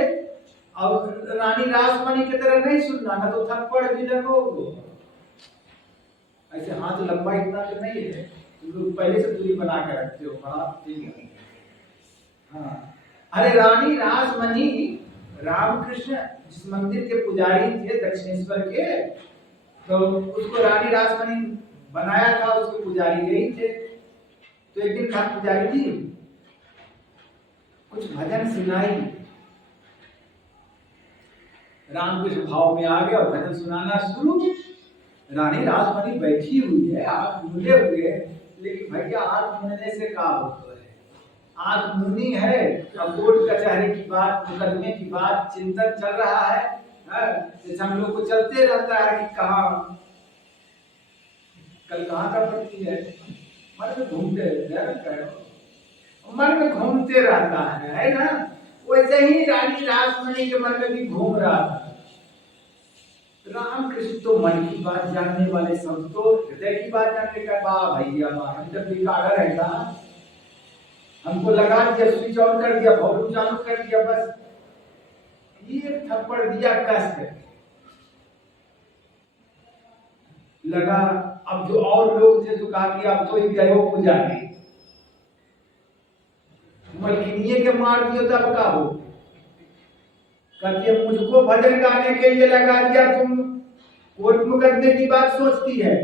अब रानी रासमणी की तरह नहीं सुनना, ना तो थप्पड़ भी लगोगे। ऐसे हाथ लंबा इतना तो नहीं है, तुम पहले से दूरी बना के रखते हो। हाँ, अरे रानी रासमणी रामकृष्ण जिस मंदिर के पुजारी थे दक्षिणेश्वर के, तो उसको रानी रासमणी बनाया था, उसके पुजारी यही थे। तो एक दिन खास पुजारी जी कुछ भजन सुनाई, रामकृष्ण भाव में आ गया और भजन सुनाना शुरू। रानी रासमणी बैठी हुई है, आंख मूंदे हुए, लेकिन भैया आंख मूंदने से क्या होता है? आंख मूंदी है, अब कोर्ट कचहरी की बात, मुकदमे की बात, चिंतन चल रहा है। जैसे हम लोग को चलते रहता है कि कहाँ कल कहाँ का पति है, मन में घूमते रहता है ना। वैसे ही रानी रासमणी के मन में भी घूम रहा था। रामकृष्ण तो मन की बात जानने वाले, सब तो हृदय की बात जानने का। वाह भैया वाह, हम जब रिकॉर्डर रहेगा, हमको लगा दिया, स्विच ऑन कर दिया, वॉल्यूम चालू कर दिया, बस ये थप्पड़ दिया कस करके। लगा अब जो और लोग थे तो कहा कि अब तो ही गए हो पुजारी, मलकिनिये के मार दियो तब का हो। कहती है मुझको भजन गाने के लिए लगा दिया, तुम कोर्ट मुकदमे की बात सोचती है।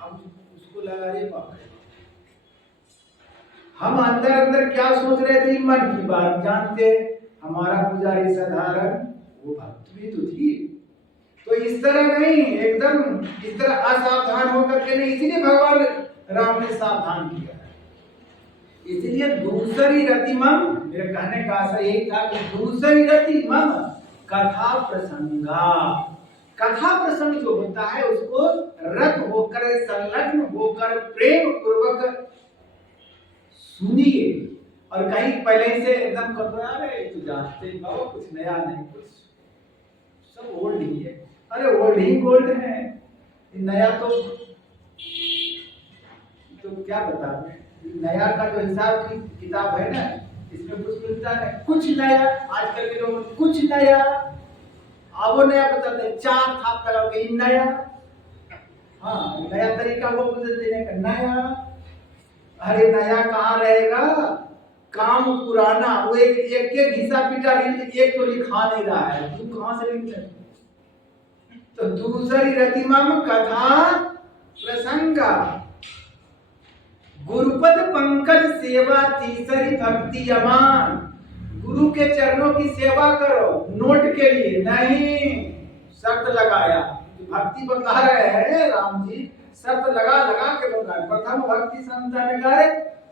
अब उसको लगा रे बाप, हम अंदर अंदर क्या सोच रहे थे मन की बात जानते। हमारा पुजारी साधारण, वो भक्त भी तो थी। तो इस तरह नहीं, एकदम इस तरह असावधान होकर के नहीं, इसलिए भगवान राम ने सावधान किया। इसलिए दूसरी रतिमम, मेरे कहने का आशय यही था कि दूसरी रतिमम कथा प्रसंगा। कथा प्रसंग जो होता है उसको रत होकर, संलग्न होकर, प्रेम पूर्वक सुनिए। और कहीं पहले से एकदम कटोरा रहे तो जानते बाबा कुछ नया नहीं, कुछ सब ओल्ड ही है। अरे ओल्ड ही गोल्ड है, नया तो क्या बता दें। नया का जो हिसाब की किताब है ना, इसमें कुछ मिलता है कुछ नया। आजकल के लोग कुछ नया, अब वो नया बताते हैं, 4 थाप लगा के नया। हाँ, नया तरीका वो देने का नया। अरे नया कहाँ रहेगा, काम पुराना। वो एक घिसा पीटा एक तो लिखा नहीं रहा है, तू कहां से लिख सकते? तो दूसरी रतिमम कथा प्रसंगा, गुरुपद पंकज सेवा तीसरी भक्ति अमान। गुरु के चरणों की सेवा करो नोट के लिए नहीं। शर्त लगाया, भक्ति बता रहे हैं राम जी, शर्त लगा लगा के बता। प्रथम भक्ति संतन कर,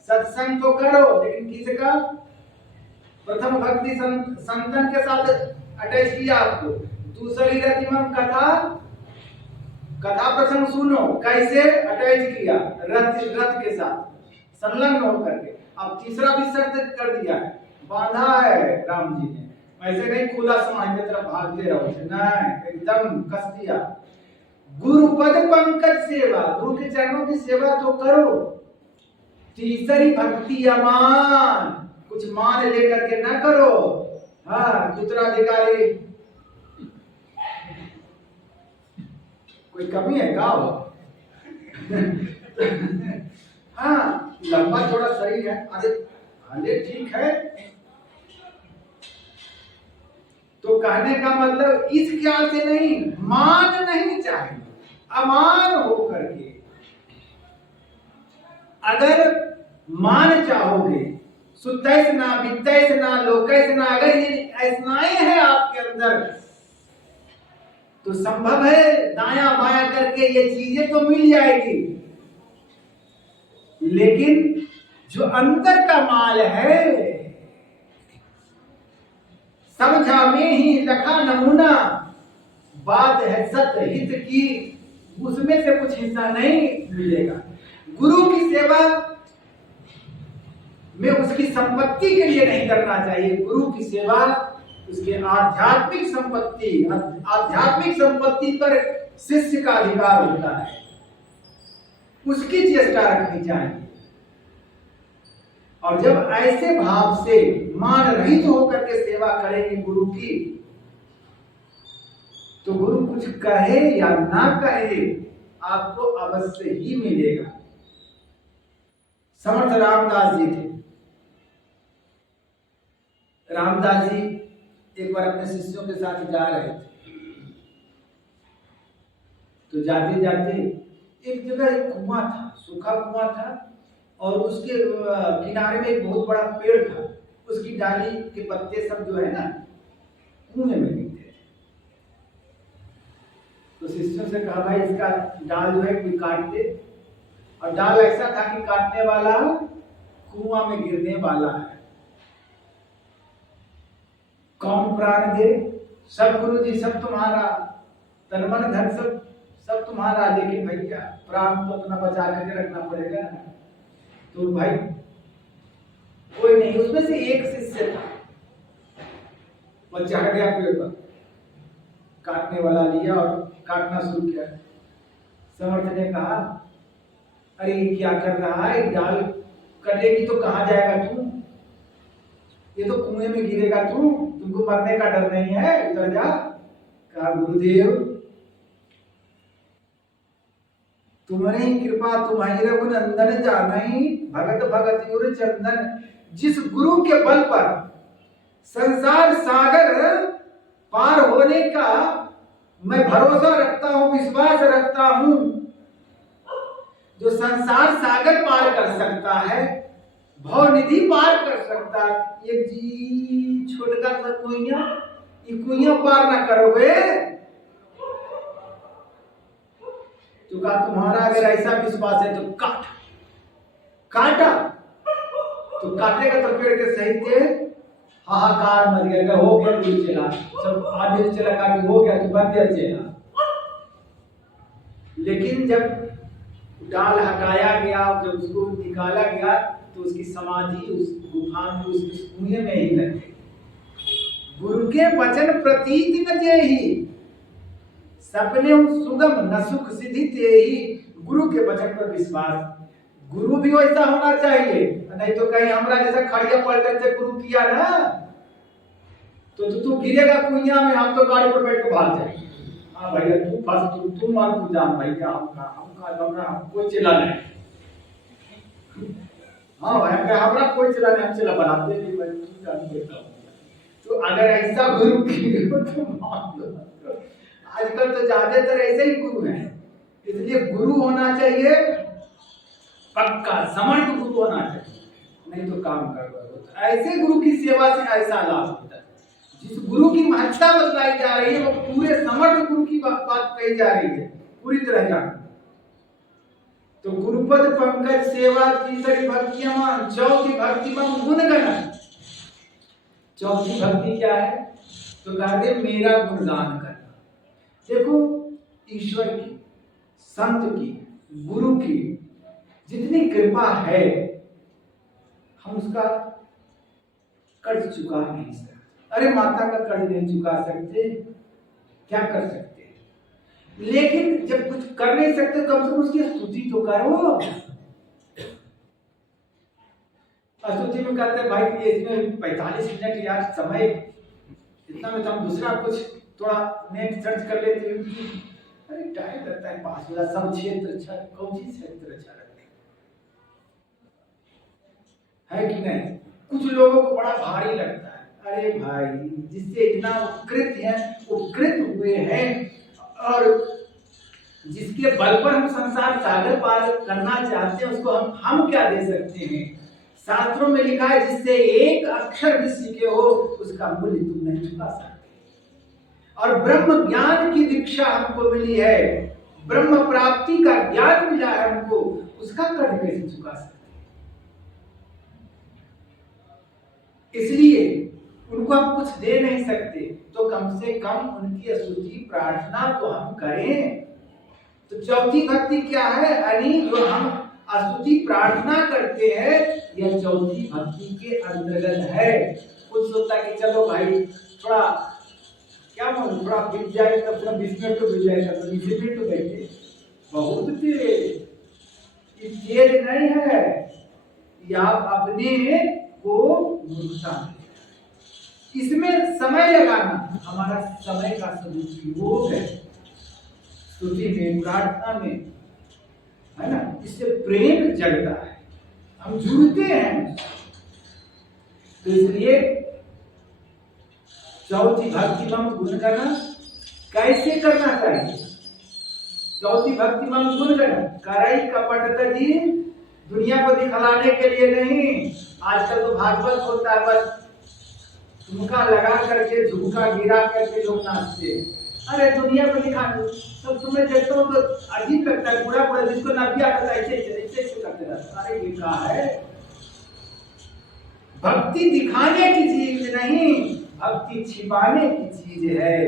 सत्संग तो करो, लेकिन किसका? प्रथम भक्ति संतन के साथ अटैच किया आपको। दूसरी रतिमन कथा, कथा प्रसंग सुनो, कैसे अटैच किया? रथ के साथ संलग्न होकर के। अब तीसरा भी शर्त कर दिया है, बांधा है राम जी ने। ऐसे नहीं खुला समाज की तरफ भागते रहो, नहीं, एकदम कस दिया। गुरु पद पंकज सेवा, गुरु के चरणों की सेवा तो करो। तीसरी भक्ति अमान, कुछ मान लेकर के ना करो। हाँ, उत्तराधिकारी कोई कमी है का? हाँ, लंबा थोड़ा सही है, अरे ठीक है। तो कहने का मतलब इस ख्याल से नहीं, मान नहीं चाहिए, अमान होकर के। अगर मान चाहोगे, सुतैसना वितैसना लोकैसना, अगर ये ऐसनाएं हैं आपके अंदर, तो संभव है दाया बाया करके ये चीजें तो मिल जाएगी। लेकिन जो अंदर का माल है, समझा में ही लखा नमूना, बात है सत्य हित की, उसमें से कुछ हिस्सा नहीं मिलेगा। गुरु की सेवा में उसकी संपत्ति के लिए नहीं करना चाहिए। गुरु की सेवा उसके आध्यात्मिक संपत्ति पर शिष्य का अधिकार होता है, उसकी चेष्टा रखनी चाहिए। और जब ऐसे भाव से मान रहित होकर के सेवा करेंगे गुरु की, तो गुरु कुछ कहे या ना कहे, आपको अवश्य ही मिलेगा। समर्थ रामदास जी थे। रामदास जी एक बार अपने शिष्यों के साथ जा रहे थे, तो जाते जाते एक जगह एक कुआं था, सूखा कुआं था, और उसके किनारे में एक बहुत बड़ा पेड़ था। उसकी डाली के पत्ते सब जो है ना, कुएं में गिरते थे। तो शिष्यों से कहा, भाई इसका डाल जो है कोई काट दे। और डाल ऐसा था कि काटने वाला कुआं में गिरने वाला है। कौन प्राण दे? सब गुरु जी, सब तुम्हारा, तन मन धन सब तुम्हारा, लेकिन भैया प्राण तो अपना बचा करके रखना पड़ेगा ना। तो भाई कोई नहीं, उसमें से एक शिष्य था, वो चढ़ गया पेड़ पर, काटने वाला लिया और काटना शुरू किया। समर्थ ने कहा, अरे ये क्या कर रहा है? डाल कटेगी तो कहां जाएगा तू? ये तो कुएं में गिरेगा तू, तुमको मरने का डर नहीं है, उतर जा। कहा, गुरुदेव तुम्हारी कृपा तुम्हारी रघुनंदन जानई, भगत भगत युर चंदन। जिस गुरु के बल पर संसार सागर पार होने का मैं भरोसा रखता हूं, विश्वास रखता हूं, जो संसार सागर पार कर सकता है, भवनिधि पार कर सकता है। एक जी छोटा सा कुइया, ये कुइया पार ना करोगे तो कहा, तुम्हारा अगर ऐसा विश्वास है तो काटा तो काटेगा तो पेड़ के सहित हाहाकार मच गया, हो गया गुरु चला, सब आदमी चला काट हो गया तो बन गया चला। लेकिन जब डाल हटाया गया, जब उसको निकाला गया, तो उसकी समाधि उस गुफा में, उस कुएं में ही लग गई। गुरु के वचन प्रतीत न जेहि, सपने सुगम न सुख सिद्धि तेहि। गुरु के वचन पर विश्वास, गुरु भी वैसा होना चाहिए, नहीं तो कहीं हमरा जैसा खड़िया पलटन से गुरु किया ना, तो तू गिरेगा कुइया में, हम तो गाड़ी पर बैठ के भाग जाएंगे। हाँ भैया तू फंस, तू मार, तू जान भैया, हमरा कोई चिल्ला नहीं। हाँ भाई हमरा कोई चिल्ला नहीं, हम चिल्ला बनाते नहीं भाई, तू जान बैठा। तो अगर ऐसा गुरु की हो तो मान लो। आजकल तो ज्यादातर ऐसे ही गुरु हैं, इसलिए गुरु होना चाहिए पक्का, समर्थ गुरु होना चाहिए, नहीं तो काम गड़बड़ होता। ऐसे गुरु की सेवा से ऐसा लाभ होता है। जिस गुरु की महत्ता बतलाई जा रही है वो पूरे समर्थ गुरु की बात कही जा रही है, पूरी तरह जान। तो गुरुपद पंकज सेवा तीसरी भक्तियां, चौथी भक्ति में गुणगण। चौथी भक्ति क्या है? तो कहते मेरा गुणगान करना। देखो ईश्वर की, संत की, गुरु की जितनी कृपा है हम उसका कर्ज चुका नहीं सकते। अरे माता का कर्ज नहीं चुका सकते, क्या कर सकते हैं? लेकिन जब कुछ कर नहीं सकते कम से कम उसकी स्तुति तो करो। स्तुति में कहते हैं भाई इसमें 45 मिनट यार समय इतना में तो हम दूसरा कुछ थोड़ा नेट सर्च कर लेते हैं। अरे टाइम लगता है पास वाला सब क्षेत्र अच्छा, कौन सी क्षेत्र अच्छा लगता है कि नहीं? कुछ लोगों को बड़ा भारी लगता है। अरे भाई जिससे इतना उपकृत है, उपकृत हुए हैं और जिसके बल पर हम संसार सागर पार करना चाहते हैं उसको हम क्या दे सकते हैं? शास्त्रों में लिखा है जिससे एक अक्षर भी सीखे हो उसका मूल्य तुम नहीं चुका सकते। और ब्रह्म ज्ञान की दीक्षा हमको मिली है, ब्रह्म प्राप्ति का ज्ञान मिला है हमको, उसका कर्ज कैसे चुका सकते? इसलिए उनको हम कुछ दे नहीं सकते तो कम से कम उनकी स्तुति प्रार्थना तो हम करें। तो चौथी भक्ति क्या है? यानी जो हम स्तुति प्रार्थना करते हैं यह चौथी भक्ति के अंतर्गत है। कुछ सोचता कि चलो भाई थोड़ा क्या बोलूं, थोड़ा बीत जाए तब से 20 मिनट तो बीत जाएगा, तो 20 मिनट तो बैठे बहुत तेज नहीं है। या अपने को मूर्खता इसमें समय लगाना हमारा समय का सदुपयोग है। स्तुति में, प्रार्थना में, है ना, इससे प्रेम जगता है, हम जुड़ते हैं। तो इसलिए चौथी भक्ति मम गुणगण कैसे करना चाहिए? चौथी भक्ति मम गुणगण करई कपट तजी, दुनिया को दिखलाने के लिए नहीं। आजकल तो भागवत होता है बस झुमका लगा करके, झुमका गिरा करके लोग नाचते। अरे दुनिया को दिखा तो तुम्हें देखते हो तो अजीब लगता है, बुरा बुरा जिसको ना भी आता है ऐसे करते रहते। अरे ये क्या है? भक्ति दिखाने की चीज नहीं, भक्ति छिपाने की चीज है।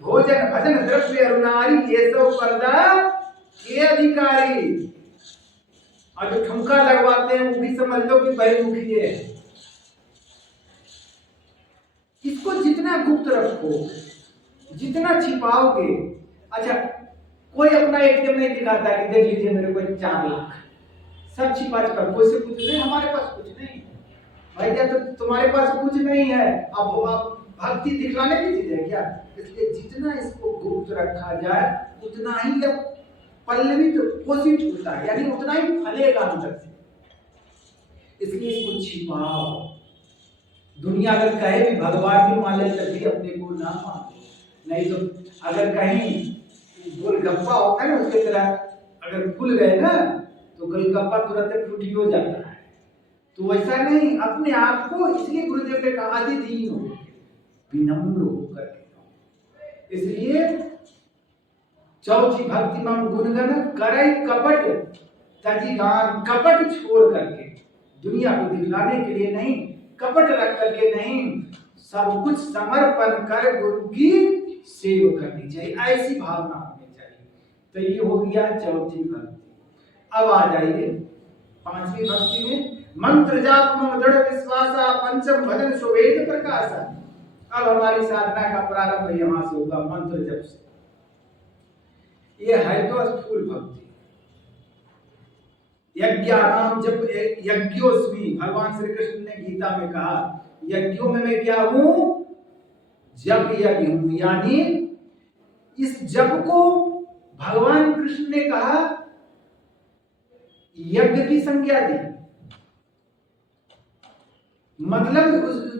भोजन भजन द्रव्य अरुणारी ये सब पर्दा के अधिकारी। और जो ठुमका लगवाते हैं वो भी समझ लो कि बहिर्मुखी है। इसको जितना गुप्त रखो, जितना छिपाओगे। अच्छा कोई अपना एटीएम नहीं दिखाता कि देख लीजिए मेरे को 4 लाख, सब छिपा छिपा, कोई से कुछ नहीं, हमारे पास कुछ नहीं भाई। क्या तो तुम्हारे पास कुछ नहीं है, अब आप भक्ति दिखलाने की चीज है क्या? इसलिए जितना इसको गुप्त रखा जाए उतना ही जब पल्लवित पोषित होता है, यानी उतना ही फलेगा अंदर से। इसलिए इसको छिपाओ। दुनिया अगर कहे भी भगवान भी मान ले तभी अपने को ना मानो, नहीं तो अगर कहीं गोलगप्पा होता है ना उसके तरह अगर खुल गए ना तो गोलगप्पा तुरंत फूटी हो जाता है। तो वैसा नहीं, अपने आप को, इसलिए गुरुदेव ने कहा थी दीन हो, विनम्र होकर के। इसलिए चौथी भक्ति मम गुणगण करई कपट तजी गान, कपट छोड़ करके, दुनिया को दिखलाने के लिए नहीं, कपट रख करके नहीं, सब कुछ समर्पण कर गुरु की सेवा करनी चाहिए, ऐसी भावना होनी चाहिए। तो ये हो गया चौथी भक्ति। अब आ जाइए पांचवी भक्ति में, मंत्र जाप मम दृढ़ विश्वासा, पंचम भजन सुवेद प्रकाशा। अब हमारी साधना का प्रारंभ यहां से होगा, मंत्र जप से। ये है तो स्थूल भक्ति। यज्ञानाम जब यज्ञोस्मि, भगवान श्री कृष्ण ने गीता में कहा यज्ञों में मैं क्या हूं? जप यज्ञ हूं। यानी इस जप को भगवान कृष्ण ने कहा यज्ञ की संज्ञा दी। मतलब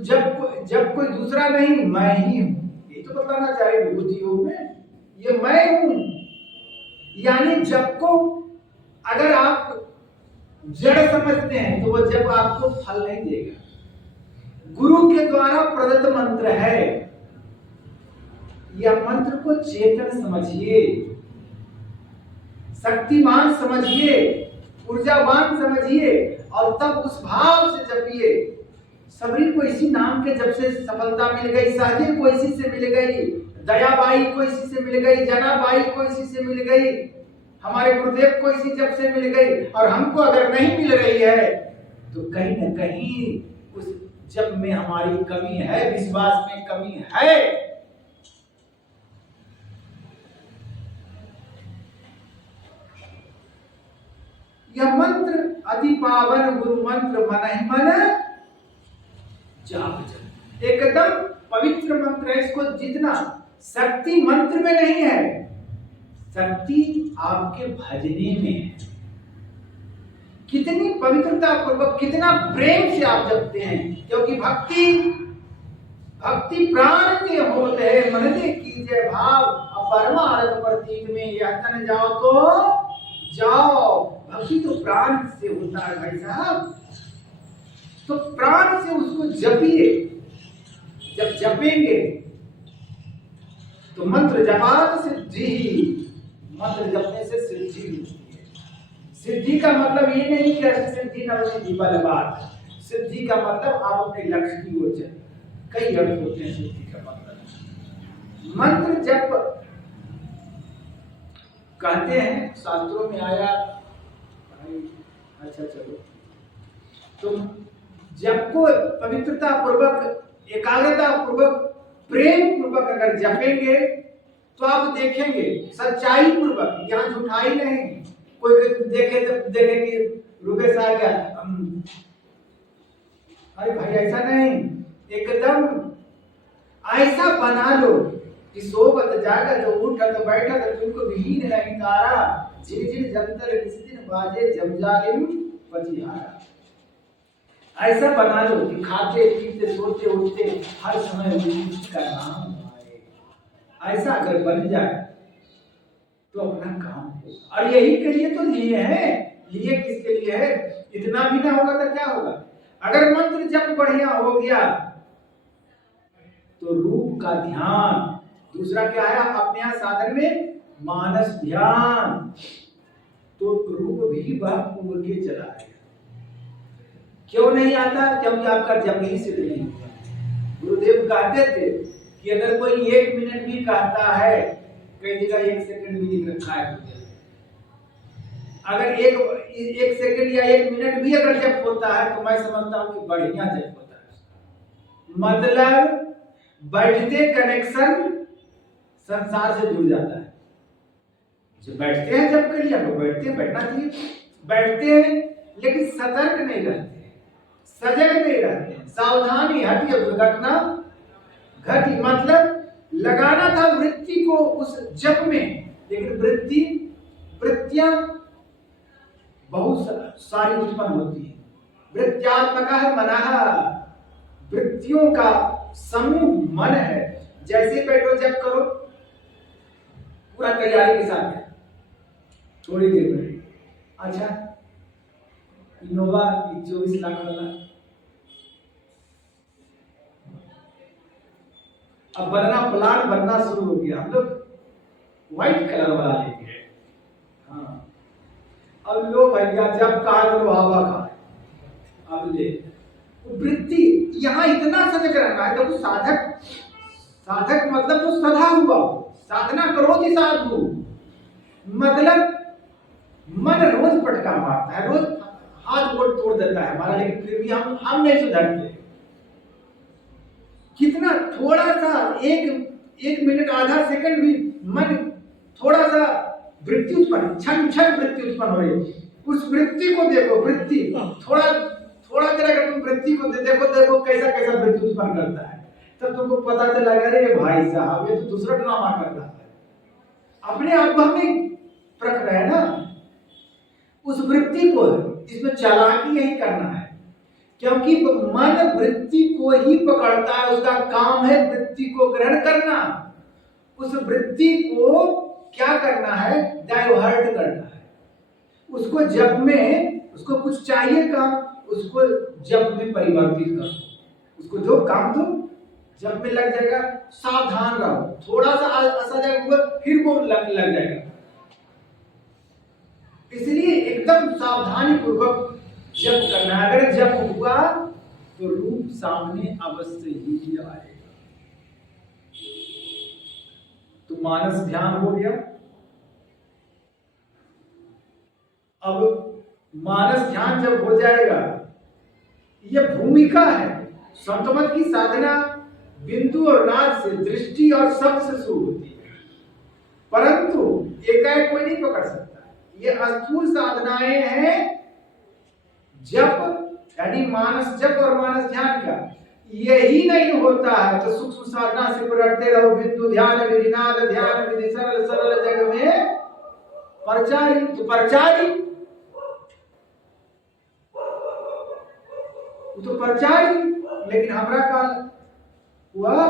जब कोई दूसरा नहीं, मैं ही हूं, ये तो बताना चाहे विभूति योग में, ये मैं हूं। यानी जब को अगर आप जड़ समझते हैं तो वो जप आपको फल नहीं देगा। गुरु के द्वारा प्रदत्त मंत्र है, यह मंत्र को चेतन समझिए, शक्तिमान समझिए, ऊर्जावान समझिए और तब उस भाव से जपिए। सबरी को इसी नाम के जब से सफलता मिल गई, सहदेव को इसी से मिल गई, दयाबाई को इसी से मिल गई, जनाबाई को इसी से मिल गई, हमारे गुरुदेव को इसी जब से मिल गई। और हमको अगर नहीं मिल रही है तो कहीं न कहीं उस जप में हमारी कमी है, विश्वास में कमी है। यह मंत्र अति पावन गुरु मंत्र मन ही मन जाप जप, एकदम पवित्र मंत्र है। इसको जितना शक्ति मंत्र में नहीं है, शक्ति आपके भजने में है। कितनी पवित्रता पूर्वक, कितना प्रेम से आप जपते हैं, क्योंकि भक्ति प्राण के होते है, मन ने कीजिए भाव परमार्थ प्रतीक में यह तन जाओ तो जाओ। भक्ति तो प्राण से होता है भाई साहब, तो प्राण से उसको जपिए। जब जपेंगे तो मंत्र जपात सिद्धि, मंत्र जपने से सिद्धि मिलती है। सिद्धि का मतलब ये नहीं कि सिद्धि नवनिधि बलवान, सिद्धि का मतलब आप अपने लक्ष्य की ओर चलें। कई अर्थ होते हैं सिद्धि का मतलब। मंत्र जप कहते हैं, शास्त्रों में आया, अच्छा चलो, तो जप को पवित्रता पूर्वक, एकाग्रता पूर्वक, प्रेम पूर्वक अगर जपेंगे तो आप देखेंगे सच्चाई पूर्वक, यहाँ झूठाई नहीं। कोई देखे तो देखे कि रुपये से आ गया, अरे भाई ऐसा नहीं, एकदम ऐसा बना लो कि सोबत जागत उठत बैठत तुमको विहीन नहीं तारा, जिन जिन जंतर निस्दिन बाजे जमजालिम पतिहारा। ऐसा बना लो कि खाते पीते सोते उठते हर समय उसका नाम आए। ऐसा अगर बन जाए तो अपना काम हो। और यही के लिए तो लिए हैं, लिए किसके लिए है? इतना भी ना होगा तो क्या होगा? अगर मंत्र जप बढ़िया हो गया तो रूप का ध्यान, दूसरा क्या है अपने यहाँ साधन में मानस ध्यान, तो रूप भी वह पूर्व के चला है। क्यों नहीं आता? क्योंकि आपका जप ही सिद्ध नहीं हुआ। गुरुदेव कहते थे कि अगर कोई 1 मिनट भी कहता है, कई जगह 1 सेकंड भी लिख रखा है, अगर एक सेकंड या 1 मिनट भी अगर जप होता है तो मैं समझता हूँ कि बढ़िया जप होता है। मतलब बैठते कनेक्शन संसार से जुड़ जाता है। जो बैठते हैं जप के लिए, तो बैठते हैं, बैठना चाहिए, बैठते हैं लेकिन सतर्क नहीं रहते, सजग नहीं रहते, सावधानी हटी, दुर्घटना घटी। मतलब लगाना था वृत्ति को उस जप में, लेकिन वृत्तियां बहुत सारी उत्पन्न होती है। वृत्त्यात्मक है मनः, वृत्तियों का समूह मन है। जैसे बैठो जप करो, पूरा तैयारी के साथ है, थोड़ी देर में अच्छा इनोवा 24 लाख वाला अब बनना, प्लान बनना शुरू हो गया। हम लोग व्हाइट कलर वाला लेंगे। हाँ, अब लो भैया जब कहा करो हवा का, अब ले वृत्ति। यहाँ इतना सजग रहना है। तो साधक मतलब तो सदा हुआ, साधना करो कि साधु, मतलब मन रोज पटका मारता है, रोज हाथ गोड़ तोड़ देता है हमारा, लेकिन फिर भी हम नहीं सुधरते। कितना थोड़ा सा एक मिनट आधा सेकंड भी मन थोड़ा सा वृत्ति उत्पन्न, क्षण वृत्ति उत्पन्न हो रही, उस वृत्ति को देखो। वृत्ति थोड़ा देर अगर तुम वृत्ति को देखो कैसा वृत्ति उत्पन्न करता है, तब तुमको पता चला अरे भाई साहब ये तो दूसरा ड्रामा कर रहा है। अपने आप को हमें परख रहे हैं ना उस वृत्ति को। इसमें चालाकी यही करना है, क्योंकि मन वृत्ति को ही पकड़ता है, उसका काम है वृत्ति को ग्रहण करना। उस वृत्ति को क्या करना है? डाइवर्ट करना है। उसको जप में उसको कुछ चाहिए काम, उसको जप में परिवर्तित करो, उसको जो काम दो जप में लग जाएगा। सावधान रहो, थोड़ा सा असजग हुआ फिर वो लग जाएगा। इसलिए एकदम सावधानी पूर्वक जप करना। अगर जप हुआ तो रूप सामने अवश्य ही आएगा। तो मानस ध्यान हो गया। अब मानस ध्यान जब हो जाएगा, यह भूमिका है। संतमत की साधना बिंदु और नाद से, दृष्टि और शब्द से शुरू होती है, परंतु एकाएक कोई नहीं पकड़ सकता। ये स्थूल साधनाएं हैं जप, यानी मानस जप और मानस ध्यान का। यही नहीं होता है तो सूक्ष्म साधना से पढ़ते रहो, बिंदु ध्यान, विधि नाद ध्यान, विधि सरल सरल जग में परचारी। तो परचारी तो परचारी, लेकिन हमरा काल हुआ।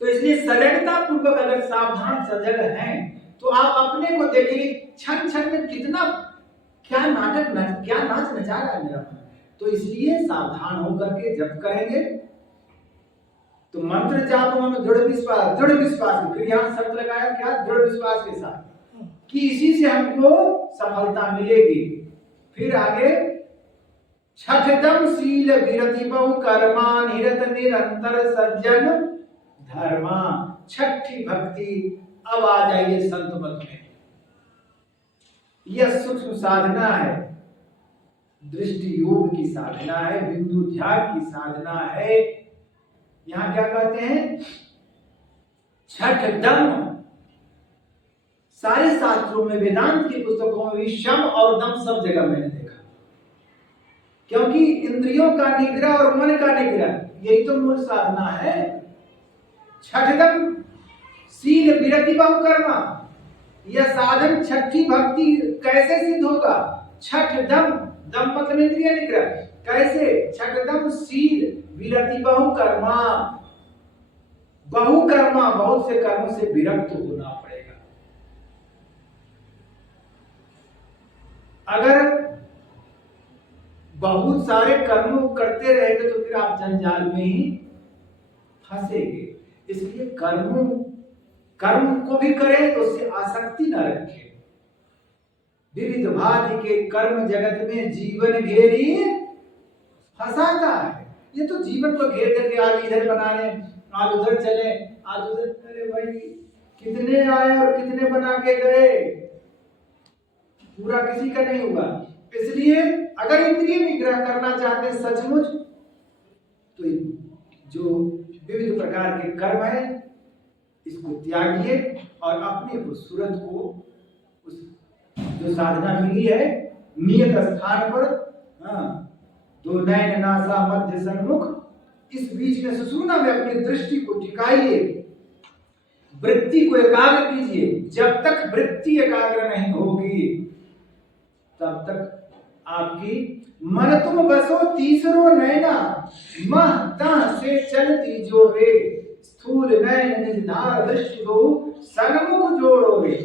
तो इसलिए सजगता पूर्वक अगर सावधान सजग हैं तो आप अपने को देखिए, क्षण क्षण में कितना क्या नाटक क्या नाच नचा रहा है मेरा। तो इसलिए सावधान होकर के जप करेंगे तो मंत्र जाप में दृढ़ विश्वास, फिर यहाँ शब्द लगाया क्या, दृढ़ विश्वास के साथ कि इसी से हमको सफलता मिलेगी। फिर आगे छठदम शील विरति बहु कर्मा निरत निरंतर सज्जन धर्मा। छठी भक्ति। अब आ जाइए संत मत में। यह सूक्ष्म साधना है, दृष्टि योग की साधना है, बिंदु ध्यान की साधना है। यहां क्या कहते हैं, छठदम। सारे शास्त्रों में, वेदांत की पुस्तकों में भी शम और दम सब जगह मैंने देखा, क्योंकि इंद्रियों का निग्रह और मन का निग्रह यही तो मूल साधना है। छठदम शील विरति बहु कर्मा, यह साधन छठी भक्ति कैसे सिद्ध होगा। छठदम, दम मतलब इंद्रिय निग्रह, कैसे, छठदम शील विरति बहु कर्मा। बहु कर्मा, बहुत से कर्मों से विरक्त होना पड़ेगा। अगर बहुत सारे कर्म करते रहेंगे तो फिर आप जंजाल में ही फंसेंगे। इसलिए कर्म को भी करें तो उससे आसक्ति न रखें। विविध भांति के कर्म जगत में जीवन घेरी फंसाता है। ये तो जीवन को घेर करके आज इधर बना ले, आज उधर चले, आज उधर। अरे भाई, कितने आए और कितने बना के गए, पूरा किसी का नहीं हुआ। इसलिए अगर इंद्रिय निग्रह करना चाहते हैं सचमुच, तो जो विविध प्रकार के कर्म है इसको त्यागिए और अपने को सूरत को, उस जो साधना मिली है नियत स्थान पर, दो नयन नासा मध्य सन्मुख, इस बीच में सुषुम्ना में अपनी दृष्टि को टिकाइए, वृत्ति को एकाग्र कीजिए। जब तक वृत्ति एकाग्र नहीं होगी तब तक आपकी मन तुम बसो तीसरो नैना, मह तह से चलती जोरे, स्थूल नयन निधार दृष्टि हो सन्मुख जोड़ोगे।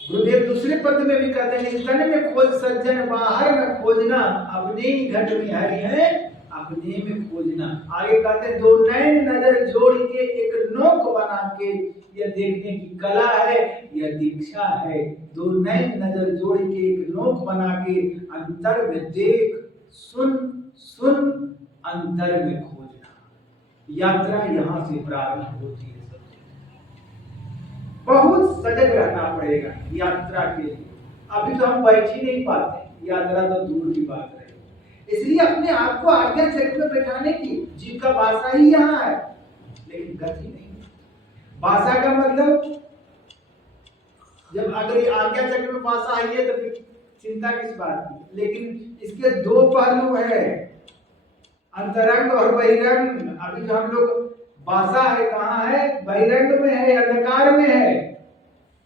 गुरुदेव दूसरे पद में भी कहते हैं, तन में खोज सज्जन बाहर में खोजना, अपने ही घट में हरि है अपने में खोजना। आगे कहते हैं, दो नैन नजर जोड़ के एक नोक बना के, यह देखने की कला है, यह दीक्षा है। दो नैन नजर जोड़ के एक नोक बना के अंतर में देख, सुन सुन अंतर में खोजना। यात्रा यहां से प्रारंभ होती है। बहुत सजग रहना पड़ेगा यात्रा के लिए। अभी तो हम बैठ ही नहीं पाते, यात्रा तो दूर की बात है। इसलिए अपने आप को आज्ञा चक्र में बैठाने की, जीव का भाषा ही यहाँ है, लेकिन गति नहीं। भाषा का मतलब, जब अगर आज्ञा चक्र में भाषा आई है तो फिर चिंता किस बात की। लेकिन इसके दो पहलू है, अंतरंग और बहिरंग। अभी जो हम लोग भाषा है कहाँ है, बहिरंग में है, अंधकार में है,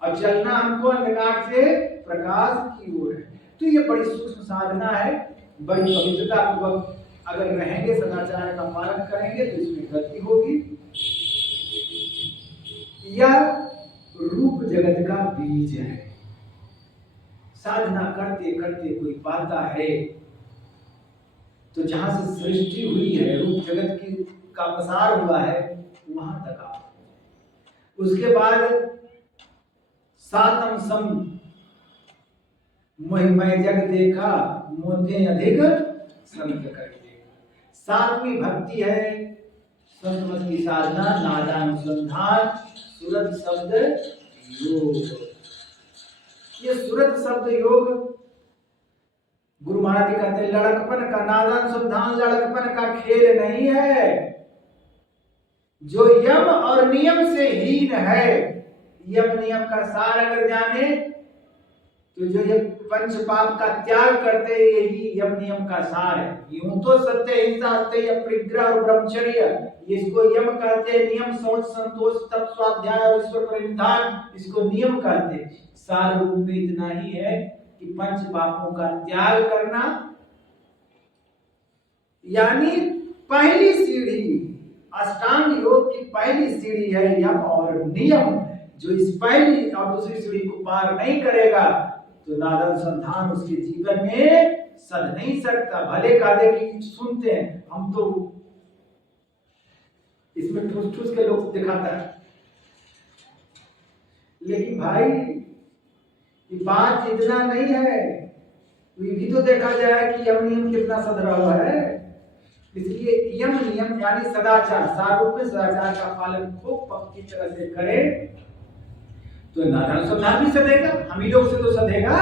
और चलना हमको अंधकार से प्रकाश की ओर है। तो ये बड़ी सूक्ष्म साधना है, बड़ी पवित्रता पूर्वक अगर रहेंगे, सदाचार का पालन करेंगे तो इसमें गति होगी। यह रूप जगत का बीज है। साधना करते करते कोई पाता है तो जहां से सृष्टि हुई है, रूप जगत की का प्रसार हुआ है, वहां तक आप। उसके बाद सातम सम मोहिमय जग देखा, मोते अधिक संत कर देखा। सातवीं भक्ति है संत मत की साधना, नादानुसंधान, सुरत शब्द योग। ये सुरत शब्द योग गुरु महाराज जी कहते हैं लड़कपन का, नादानुसंधान लड़कपन का खेल नहीं है। जो यम और नियम से हीन है, यम नियम का सार अगर जाने तो जो ये पंच पाप का त्याग करते हैं, यही यम नियम का सार है। यूं तो सत्य हिंसा सत्य परिग्रह और ब्रह्मचर्य, इसको यम कहते हैं। नियम सोच संतोष तप स्वाध्याय और ईश्वर प्रणिधान, इसको नियम कहते हैं। सार रूप में इतना ही है कि पंच पापों का त्याग करना, यानी पहली सीढ़ी अष्टांग योग की पहली सीढ़ी है यम और नियम। जो इस पहली और दूसरी सीढ़ी को पार नहीं करेगा तो नादानुसंधान उसके जीवन में सद नहीं सकता। भले कादे की सुनते हैं हम, तो इसमें ठूस ठूस के लोग दिखाता है, लेकिन भाई ये बात इतना नहीं है। ये भी तो देखा जाए कि यम नियम कितना सदरा हुआ है। इसलिए यम नियम यानी सदाचार, सार रूप में सदाचार का पालन खूब पक्की तरह से करें तो नादानुसंधान भी सधेगा, हम ही लोग से तो सधेगा।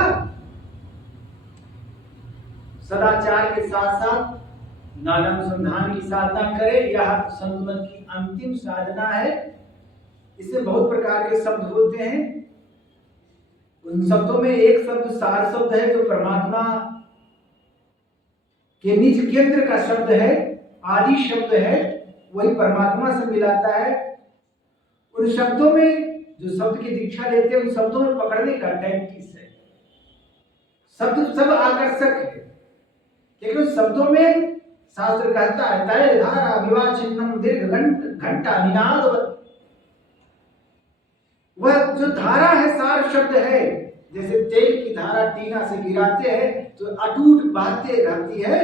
सदाचार के साथ साथ नादानुसंधान की साधना करें, यह संत मत की अंतिम साधना है। इससे बहुत प्रकार के शब्द होते हैं। उन शब्दों में एक शब्द सार शब्द है, जो परमात्मा के निज केंद्र का शब्द है, आदि शब्द है, वही परमात्मा से मिलाता है। उन शब्दों में जो शब्द की दीक्षा लेते हैं, उन शब्दों में पकड़ने का टैक्टिस है। शब्द सब आकर्षक है, लेकिन उन शब्दों में शास्त्र कहता है तय धारा विवाह चिन्हम दीर्घ घंटा निनाद। वह जो धारा है सार शब्द है। जैसे तेल की धारा टीना से गिराते हैं तो अटूट बहते रहती है,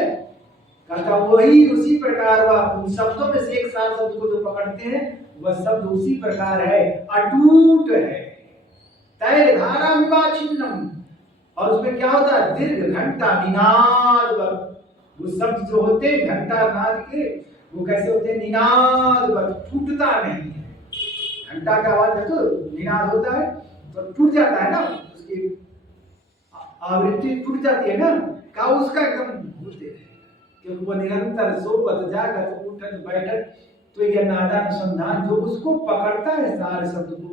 कहता वही उसी प्रकार वह उन शब्दों में से एक सार शब्द को जो पकड़ते हैं, वह शब्द उसी प्रकार है, अटूट है। तैर धारा विवाह चिन्हम, और उसमें क्या होता है दीर्घ घंटा निनाद। वो शब्द जो होते हैं घंटा नाद के, वो कैसे होते हैं निनाद, टूटता नहीं है। घंटा का आवाज है तो निनाद होता है तो टूट जाता है ना, उसकी आवृत्ति टूट जाती है ना, का उसका एकदम होते हैं क्योंकि वो निरंतर सोवत जागत उठत बैठत। तो यह नादानुसंधान जो उसको पकड़ता है सारे शब्द को,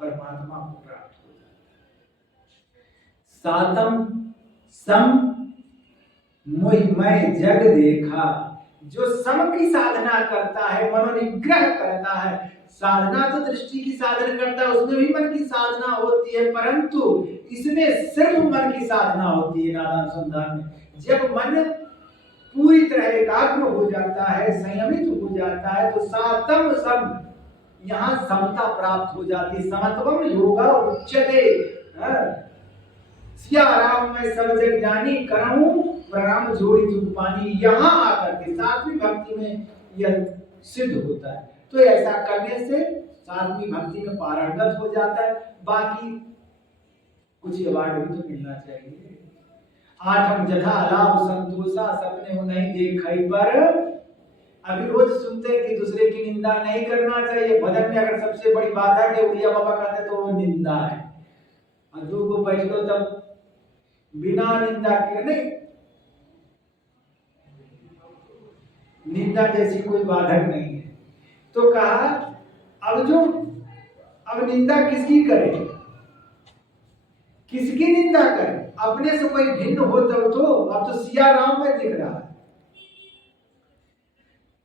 परमात्मा को प्राप्त हो जाता है। सातम सम मोहिमय जग देखा, जो सम की साधना करता है, मनोनिग्रह करता है। साधना तो दृष्टि की साधना करता है, उसमें भी मन की साधना होती है, परंतु इसमें सिर्फ मन की साधना होती है नादानुसंधान में। जब मन पूरी तरह एकाग्र हो जाता है, संयमित हो जाता है, तो सातम सम, यहाँ समता प्राप्त हो जाती है। समत्वम योगा उच्यते। सिया राम में सब जग जानी, करऊं प्रणाम जोड़ी जुग पानी। यहाँ आकर के सातवीं भक्ति में यह सिद्ध होता है। तो ऐसा करने से सातवीं भक्ति में पारंगत हो जाता है। बाकी कुछ अवार्ड भी तो मिलना चाहिए। आठम जथा लाभ संतोषा, सपने हो नहीं देखई पर। अभी रोज सुनते हैं कि दूसरे की निंदा नहीं करना चाहिए। भजन में अगर सबसे बड़ी बात है कि उड़िया बाबा कहते तो वो निंदा है। और दो को बैठ लो तब बिना निंदा के नहीं, निंदा जैसी कोई बाधक नहीं है। तो कहा अब निंदा किसकी करें, किसकी निंदा करें? अपने से कोई भिन्न हो तब तो। अब तो सिया राम में दिख रहा है,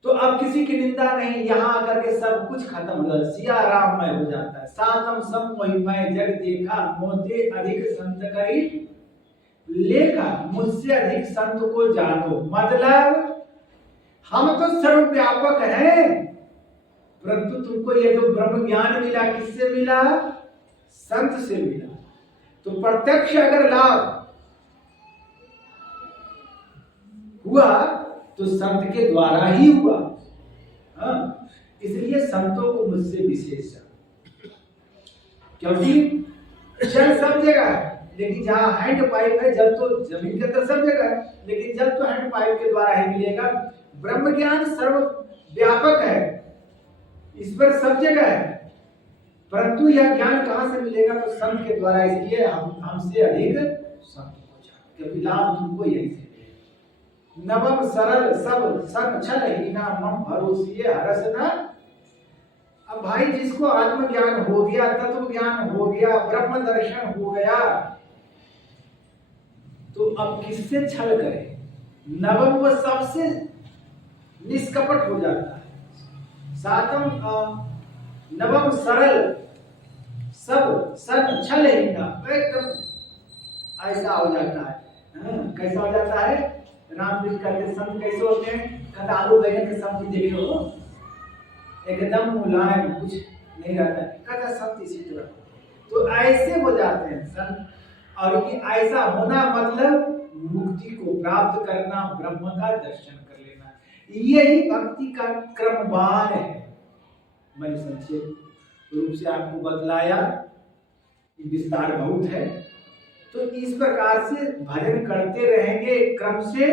तो अब किसी की निंदा नहीं। यहाँ आकर के सब कुछ खत्म हो जाता है, सिया राम में हो जाता है। सातम सम मोहिमय जग देखा, मोते अधिक संत करी लेखा। मुझसे अधिक संत को जानो, मतलब हम तो सर्वव्यापक हैं, परंतु तुमको ये जो ब्रह्म ज्ञान मिला किससे मिला? संत से मिला। तो प्रत्यक्ष अगर लाभ हुआ तो संत के द्वारा ही हुआ। हाँ, इसलिए संतों को मुझसे विशेष, क्योंकि जल सब जगह है, लेकिन जहाँ हैंड पाइप है, जल तो जमीन के अंदर सब जगह है, लेकिन जल तो हैंड पाइप के द्वारा ही मिलेगा। ब्रह्म ज्ञान सर्व व्यापक है, ईश्वर सब जगह है, परंतु यह ज्ञान कहाँ से मिलेगा? तो संत के द्वारा। इसलिए हमसे अधिक संत को जानो, क्योंकि लाभ तुमको यही से मिलेगा। नवम सरल सब सन छल हीना मम भरोसिए हरस न। अब भाई जिसको आत्मज्ञान हो गया, तत्व ज्ञान हो गया, ब्रह्म दर्शन हो गया, तो अब किससे छल करे? नवम वो सबसे निष्कपट हो जाता है। सातम नवम सरल सब सन छल हीना, एकदम ऐसा हो जाता है। कैसा हो जाता है? रामकृष्ण कहते संत कैसे होते हैं? कहते आलू बैंगन के सब्जी देखे हो, एकदम मुलायम, कुछ नहीं रहता है। कहता संत इसी तरह, तो ऐसे हो जाते हैं संत। और ये ऐसा होना मतलब मुक्ति को प्राप्त करना, ब्रह्म का दर्शन कर लेना, यही भक्ति का क्रमवार है। मैंने संक्षेप रूप से आपको बतलाया, विस्तार बहुत है। तो इस प्रकार से भजन करते रहेंगे क्रम से,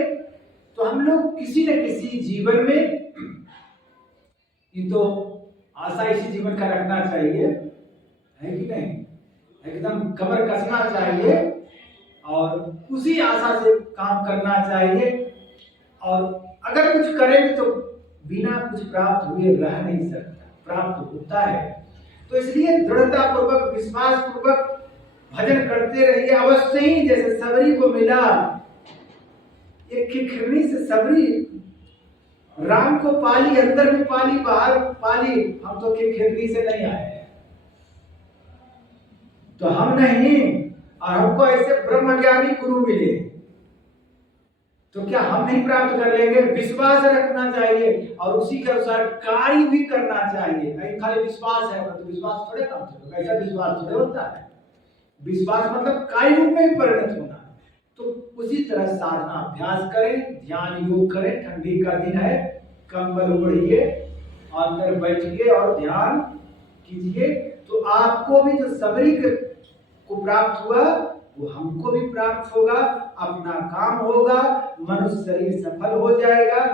तो हम लोग किसी न किसी जीवन में, ये तो आशा इसी जीवन का रखना चाहिए, है कि नहीं? एकदम कमर कसना चाहिए और उसी आशा से काम करना चाहिए। और अगर कुछ करेंगे तो बिना कुछ प्राप्त हुए रह नहीं सकता, प्राप्त होता है। तो इसलिए दृढ़ता पूर्वक, विश्वास पूर्वक भजन करते रहिए। अवश्य ही जैसे सबरी को मिला, एक खिखरनी से सबरी राम को पाली, अंदर भी पाली, बाहर पाली। हम तो खिखरनी से नहीं आए, तो हम नहीं, और हमको ऐसे ब्रह्मज्ञानी गुरु मिले, तो क्या हम नहीं प्राप्त कर लेंगे? विश्वास रखना चाहिए और उसी के अनुसार कार्य भी करना चाहिए। कहीं खाली विश्वास है, तो विश्वास थोड़े काम होगा, ऐसा विश्वास थोड़े होता है। विश्वास मतलब कार्य रूप में परिणत होना। तो उसी तरह साधना अभ्यास करें, ध्यान योग करें। ठंडी का दिन है, कंबल ओढ़िए और अंदर बैठिए और ध्यान कीजिए, तो आपको भी जो सबरी को प्राप्त हुआ वो हमको भी प्राप्त होगा, अपना काम होगा, मनुष्य शरीर सफल हो जाएगा।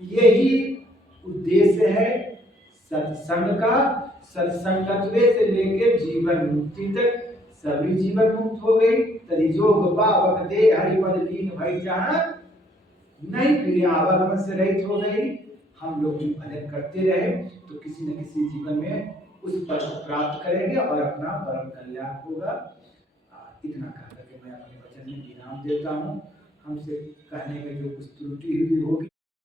यही उद्देश्य है सत्संग का। सत्संगत्वे से लेकर जीवन मुक्ति तक सभी जीवन मुक्त हो गई। तरी जोग पावक दे हरिपद लीन भई जहाँ, नहीं क्रिया आवागमन से रहित हो गई। हम लोग भी भजन करते रहे तो किसी न किसी जीवन में उस पद को प्राप्त करेंगे और अपना परम कल्याण होगा। इतना कह करके मैं अपने वचन में विराम देता हूँ। हमसे कहने में जो कुछ त्रुटि हुई होगी